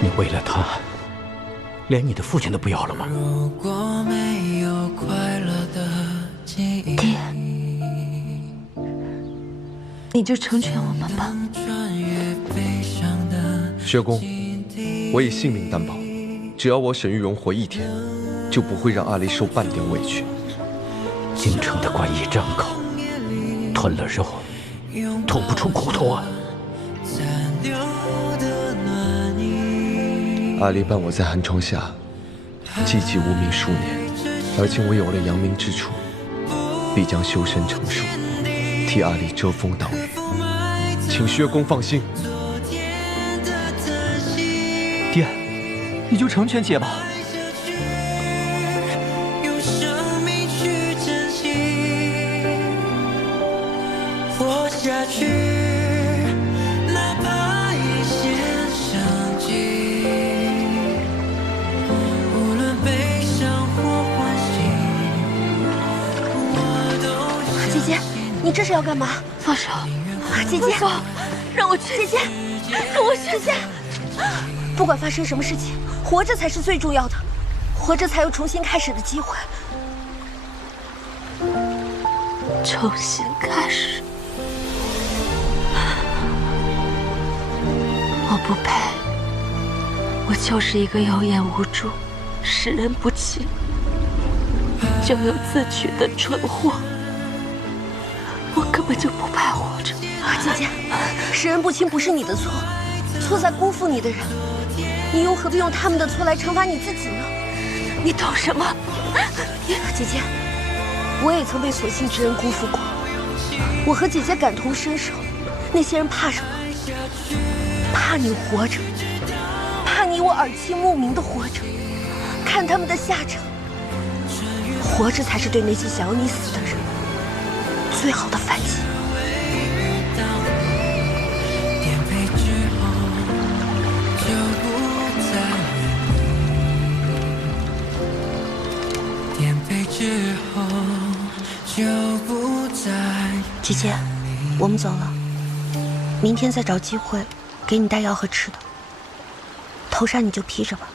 你为了他，连你的父亲都不要了吗？爹，你就成全我们吧。薛公，我以性命担保，只要我沈玉荣活一天，就不会让阿离受半点委屈。京城的官一张口，吞了肉，吐不出骨头啊！阿离伴我在寒窗下寂寂无名数年，而今我有了扬名之处，必将修身成术，替阿离遮风挡雨，请薛公放心。爹，你就成全姐吧。活下去，哪怕一线生机，无论悲伤或欢喜，我都姐姐，你这是要干嘛？放手！姐姐，放手，让我去！姐姐，让我去！姐姐，不管发生什么事情，活着才是最重要的，活着才有重新开始的机会。重新开始。我不配，我就是一个有眼无珠、识人不清、咎由自取的蠢货，我根本就不配活着。姐姐，识人不清不是你的错，错在辜负你的人，你又何必用他们的错来惩罚你自己呢？你懂什么？姐姐，我也曾被所信之人辜负过，我和姐姐感同身受。那些人怕什么？怕你活着，怕你我耳提目明的活着，看他们的下场。活着才是对那些想要你死的人最好的反击。姐姐，我们走了，明天再找机会给你带药和吃的，头纱你就披着吧。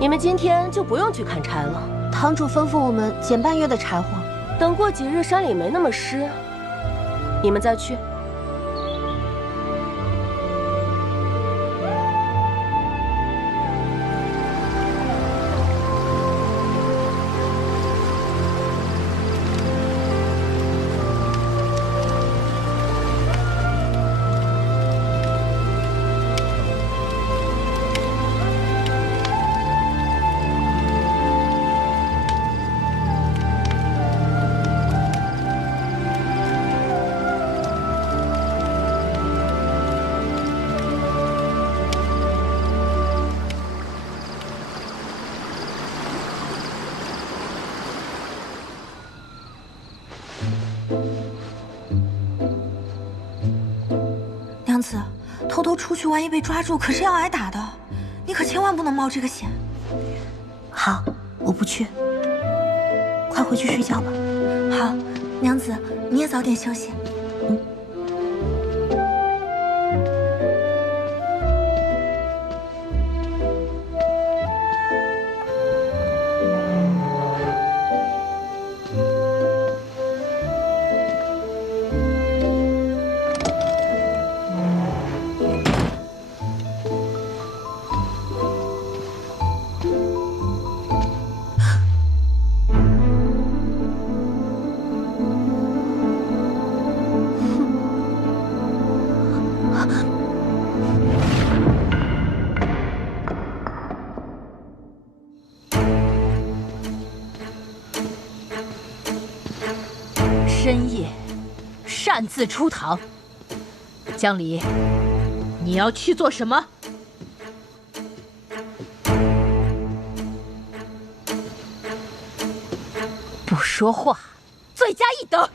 你们今天就不用去砍柴了。堂主吩咐我们减半月的柴火，等过几日山里没那么湿，你们再去。娘子，偷偷出去，万一被抓住，可是要挨打的。你可千万不能冒这个险。不去。快回去睡觉吧。好，娘子，你也早点休息。深夜擅自出堂，江离，你要去做什么？不说话，罪加一等。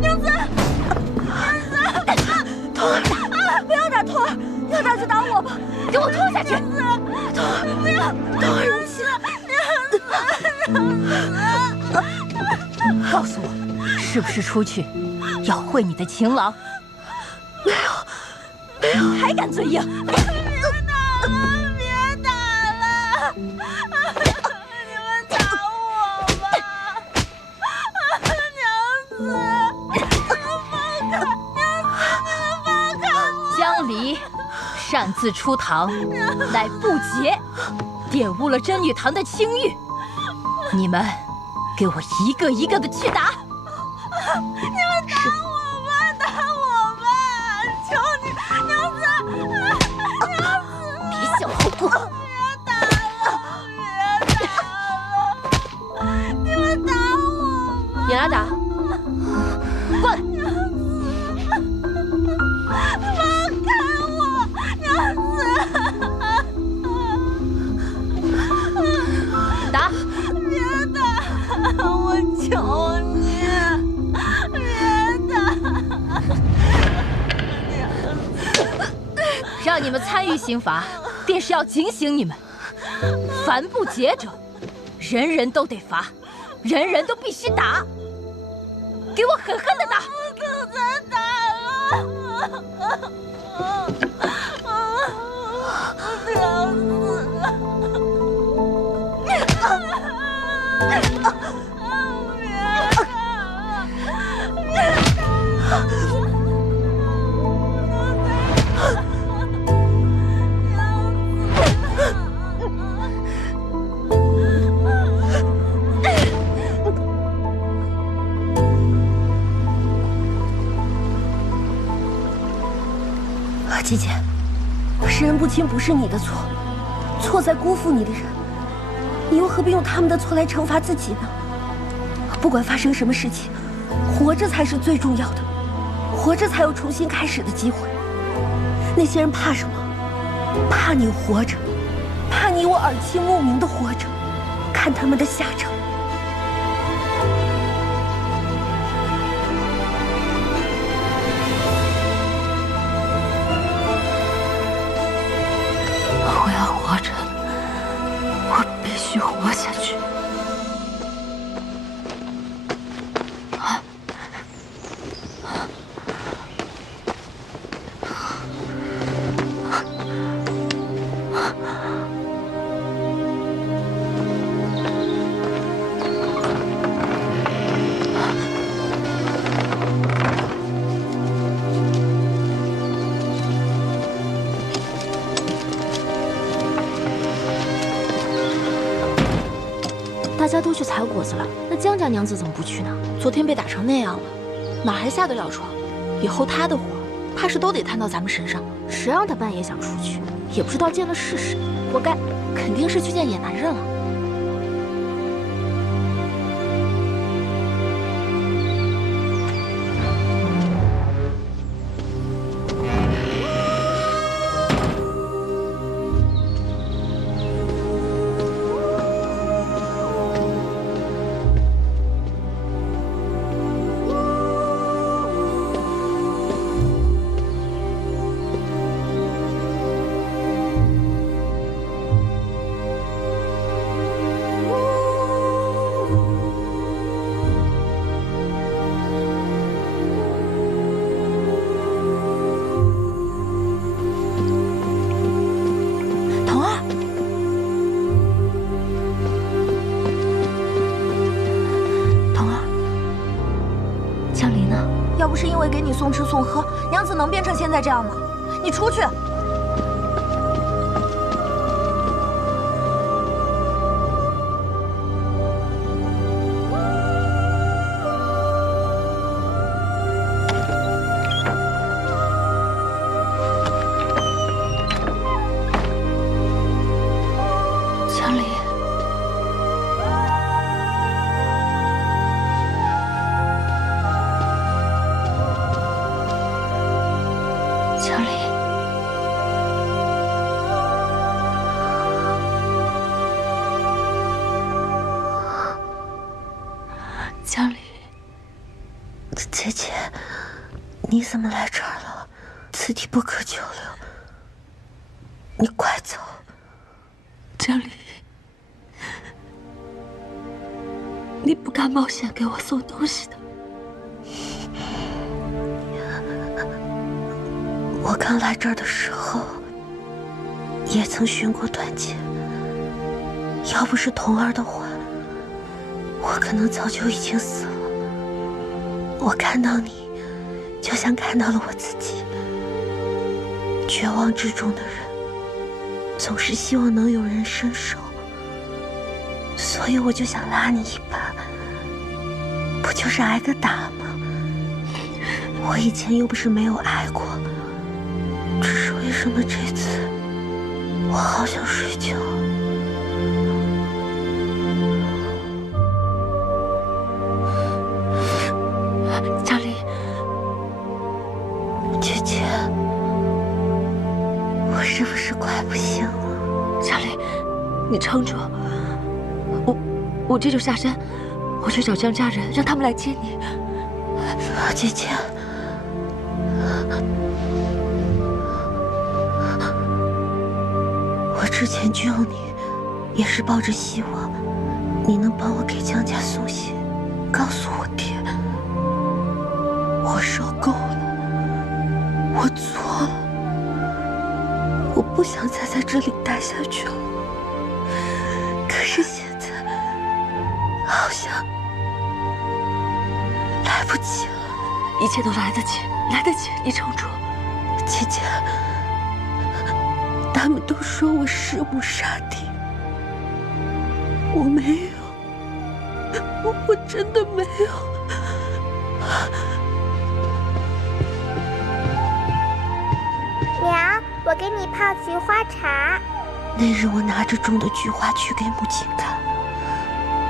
娘子，童儿，不要打童儿，要打就打我吧，给我拖下去！童儿，不要，童儿，你起来，娘子。告诉我，是不是出去要会你的情郎？没有，还敢嘴硬！别打了，别打了！你们打我吧！娘子，你们放开！娘子，你们放开我！江离擅自出堂，乃不洁，玷污了真女堂的清誉。你们给我一个一个的去打！你们打我吧，打我吧！求你，娘子，娘子，别想好过！别打了，别打了！你们打我吧！你来打！过来！放开我，娘子！打！别打！我求你！让你们参与刑罚，便是要警醒你们：凡不洁者，人人都得罚，人人都必须打。给我狠狠的打！不能再打了！娘姐姐，识人不清不是你的错，错在辜负你的人，你又何必用他们的错来惩罚自己呢？不管发生什么事情，活着才是最重要的，活着才有重新开始的机会。那些人怕什么？怕你活着，怕你我耳听目明的活着，看他们的下场。我要活着，我必须活下去。大家都去采果子了，那江家娘子怎么不去呢？昨天被打成那样了，哪还下得了床？以后她的活，怕是都得摊到咱们身上。谁让她半夜想出去，也不知道见了是谁，活该！肯定是去见野男人了。给你送吃送喝，娘子能变成现在这样吗？你出去！江离。 江离，江离，姐姐，你怎么来这儿了？此地不可久留，你快走。江离，你不敢冒险给我送东西的。 我刚来这儿的时候，也曾寻过短见。要不是童儿的话，我可能早就已经死了。我看到你，就像看到了我自己。绝望之中的人，总是希望能有人伸手，所以我就想拉你一把，不就是挨个打吗？我以前又不是没有挨过。 只是为什么这次我好想睡觉？江离，姐姐，我是不是快不行了？江离，你撑住，我这就下山，我去找江家人，让他们来接你。姐姐。 我之前救你，也是抱着希望你能帮我给江家送信，告诉我爹，我受够了，我错了，我不想再在这里待下去了。可是现在好像来不及了，一切都来得及，来得及，你撑住，姐姐。 他们都说我弑母杀弟，我没有，我真的没有。娘，我给你泡菊花茶。那日我拿着种的菊花去给母亲看，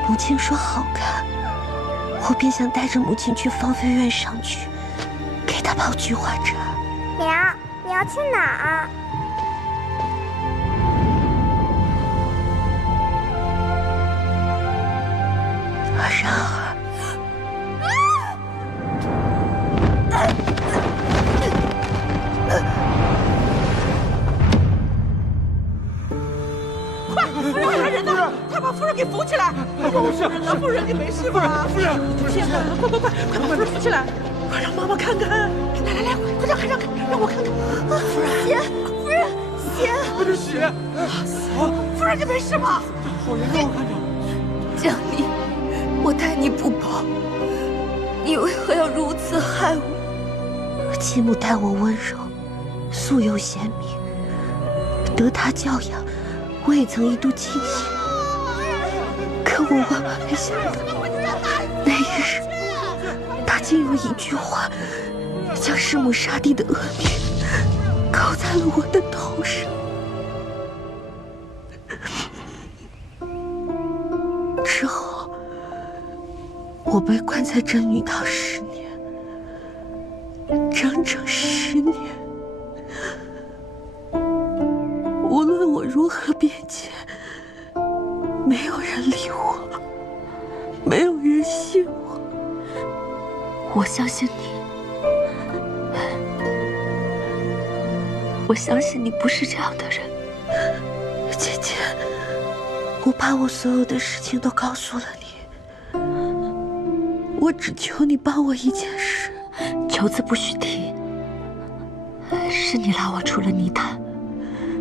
母亲说好看，我便想带着母亲去芳菲院上去，给她泡菊花茶。娘，你要去哪儿？ 然而，快，夫人来人呢！快把夫人给扶起来！夫人呢？夫人，你没事吧？夫人，天哪！快快把夫人扶起来！快让妈妈看看！来，快让看，让我看看！夫人，血！夫人，血！这是血！夫人，你没事吧？好严重，我看着。江离。 我待你不薄，你为何要如此害我？继母待我温柔，素有贤名，得她教养，我也曾一度庆幸。可我万万没想到，那一日，她竟有一句话，将弑母杀弟的恶名扣在了我的头上。之后。 我被关在真女堂10年，整整10年。无论我如何辩解，没有人理我，没有人信我。我相信你，我相信你不是这样的人。姐姐，我把我所有的事情都告诉了你。 我只求你帮我一件事，求字不许提。是你拉我出了泥潭，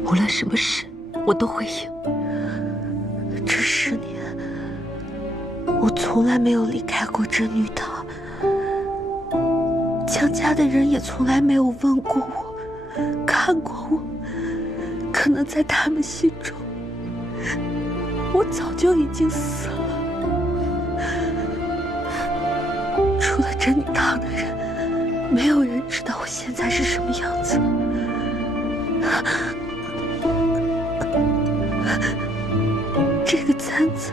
无论什么事，我都会应。这10年，我从来没有离开过真女堂。江江家的人也从来没有问过我，看过我。可能在他们心中，我早就已经死了。除了真女堂的人，没有人知道我现在是什么样子。这个簪子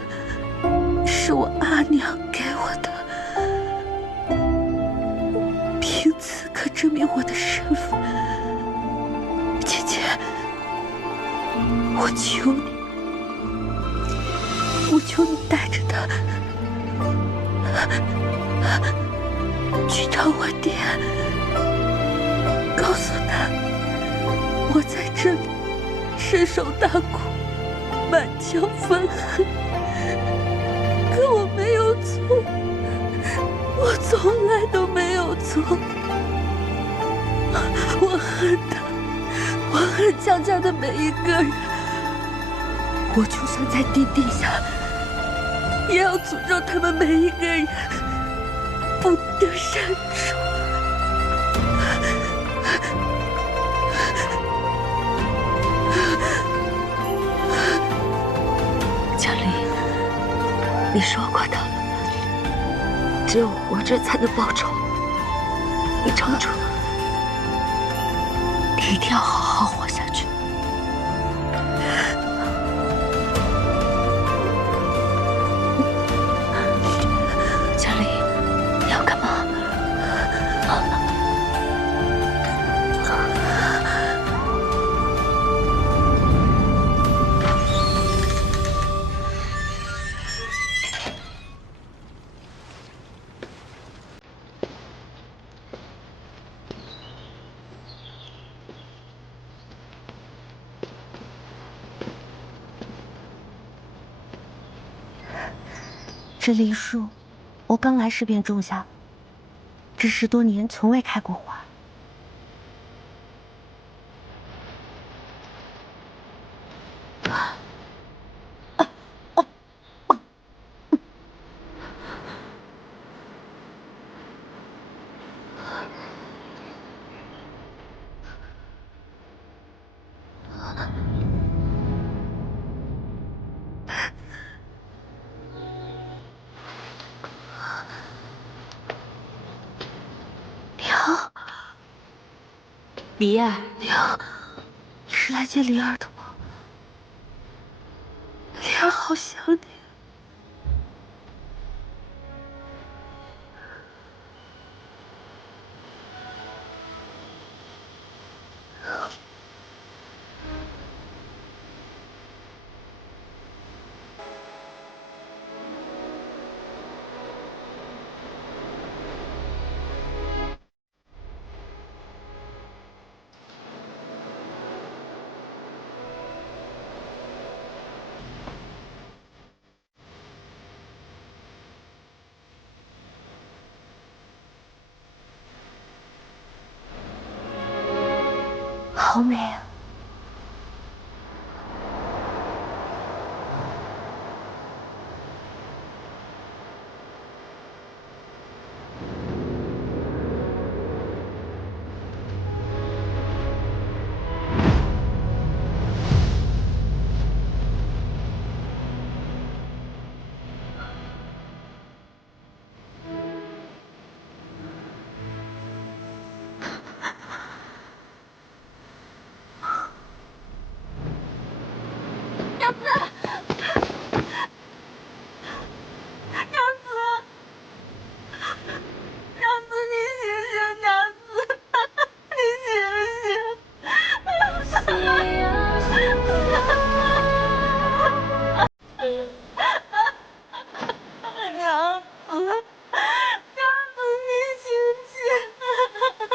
是我阿娘给我的，凭此可证明我的身份。姐姐，我求你，我求你带着她去长欢殿，告诉他我在这里深受大苦，满腔愤恨，可我没有错，我从来都没有错。我恨他，我恨江家的每一个人。我就算在地底下，也要诅咒他们每一个人不得善终。江离，你说过的，只有活着才能报仇。你撑住，你一定要好好活下去。江离，你要干嘛？这梨树，我刚来时便种下，这10多年从未开过花。离儿，娘，你是来接灵儿的吗？灵儿好想你。好美啊！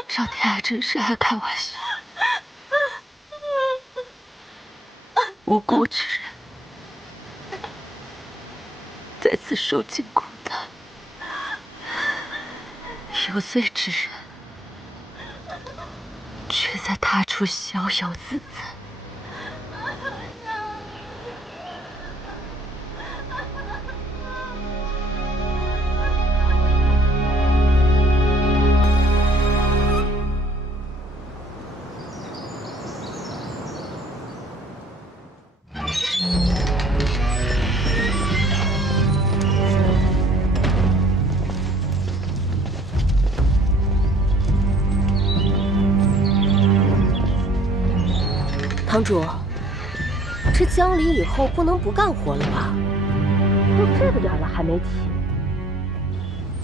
少天还真是爱开玩笑，无辜之人在此受尽苦难，有罪之人却在他处逍遥自在。堂主，这江离以后不能不干活了吧？都这个点了还没起，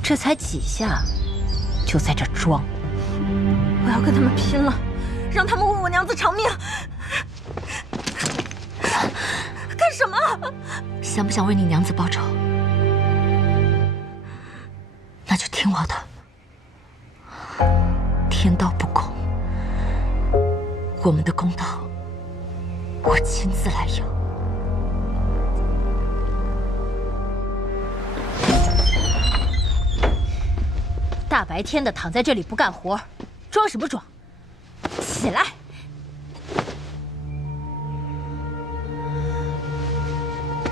这才几下，就在这装。我要跟他们拼了，让他们为我娘子偿命！干什么？想不想为你娘子报仇？那就听我的。天道不公，我们的公道，我亲自来要。大白天的躺在这里不干活，装什么装？起来！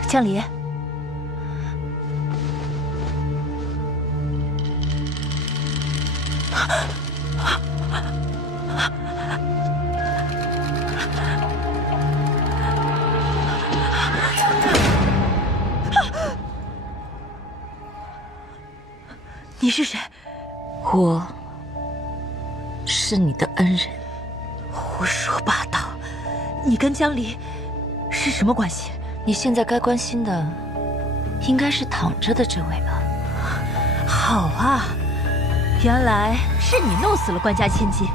江离，你是谁？我是你的恩人。胡说八道！你跟江离是什么关系？你现在该关心的，应该是躺着的这位吧？好啊，原来是你弄死了官家千金，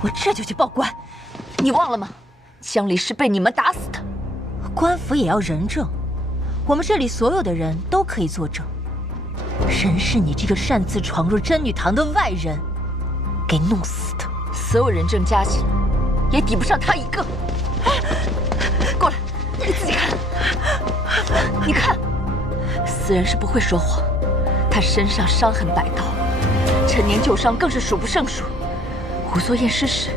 我这就去报官。你忘了吗？江离是被你们打死的。官府也要人证，我们这里所有的人都可以作证。人是你这个擅自闯入真女堂的外人给弄死的，所有人证加起来，也抵不上他一个。过来，你自己看。你看，死人是不会说谎，他身上伤痕百道，陈年旧伤更是数不胜数。胡作验尸时，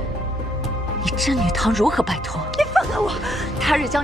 你真女堂如何摆脱？你放开我！他日将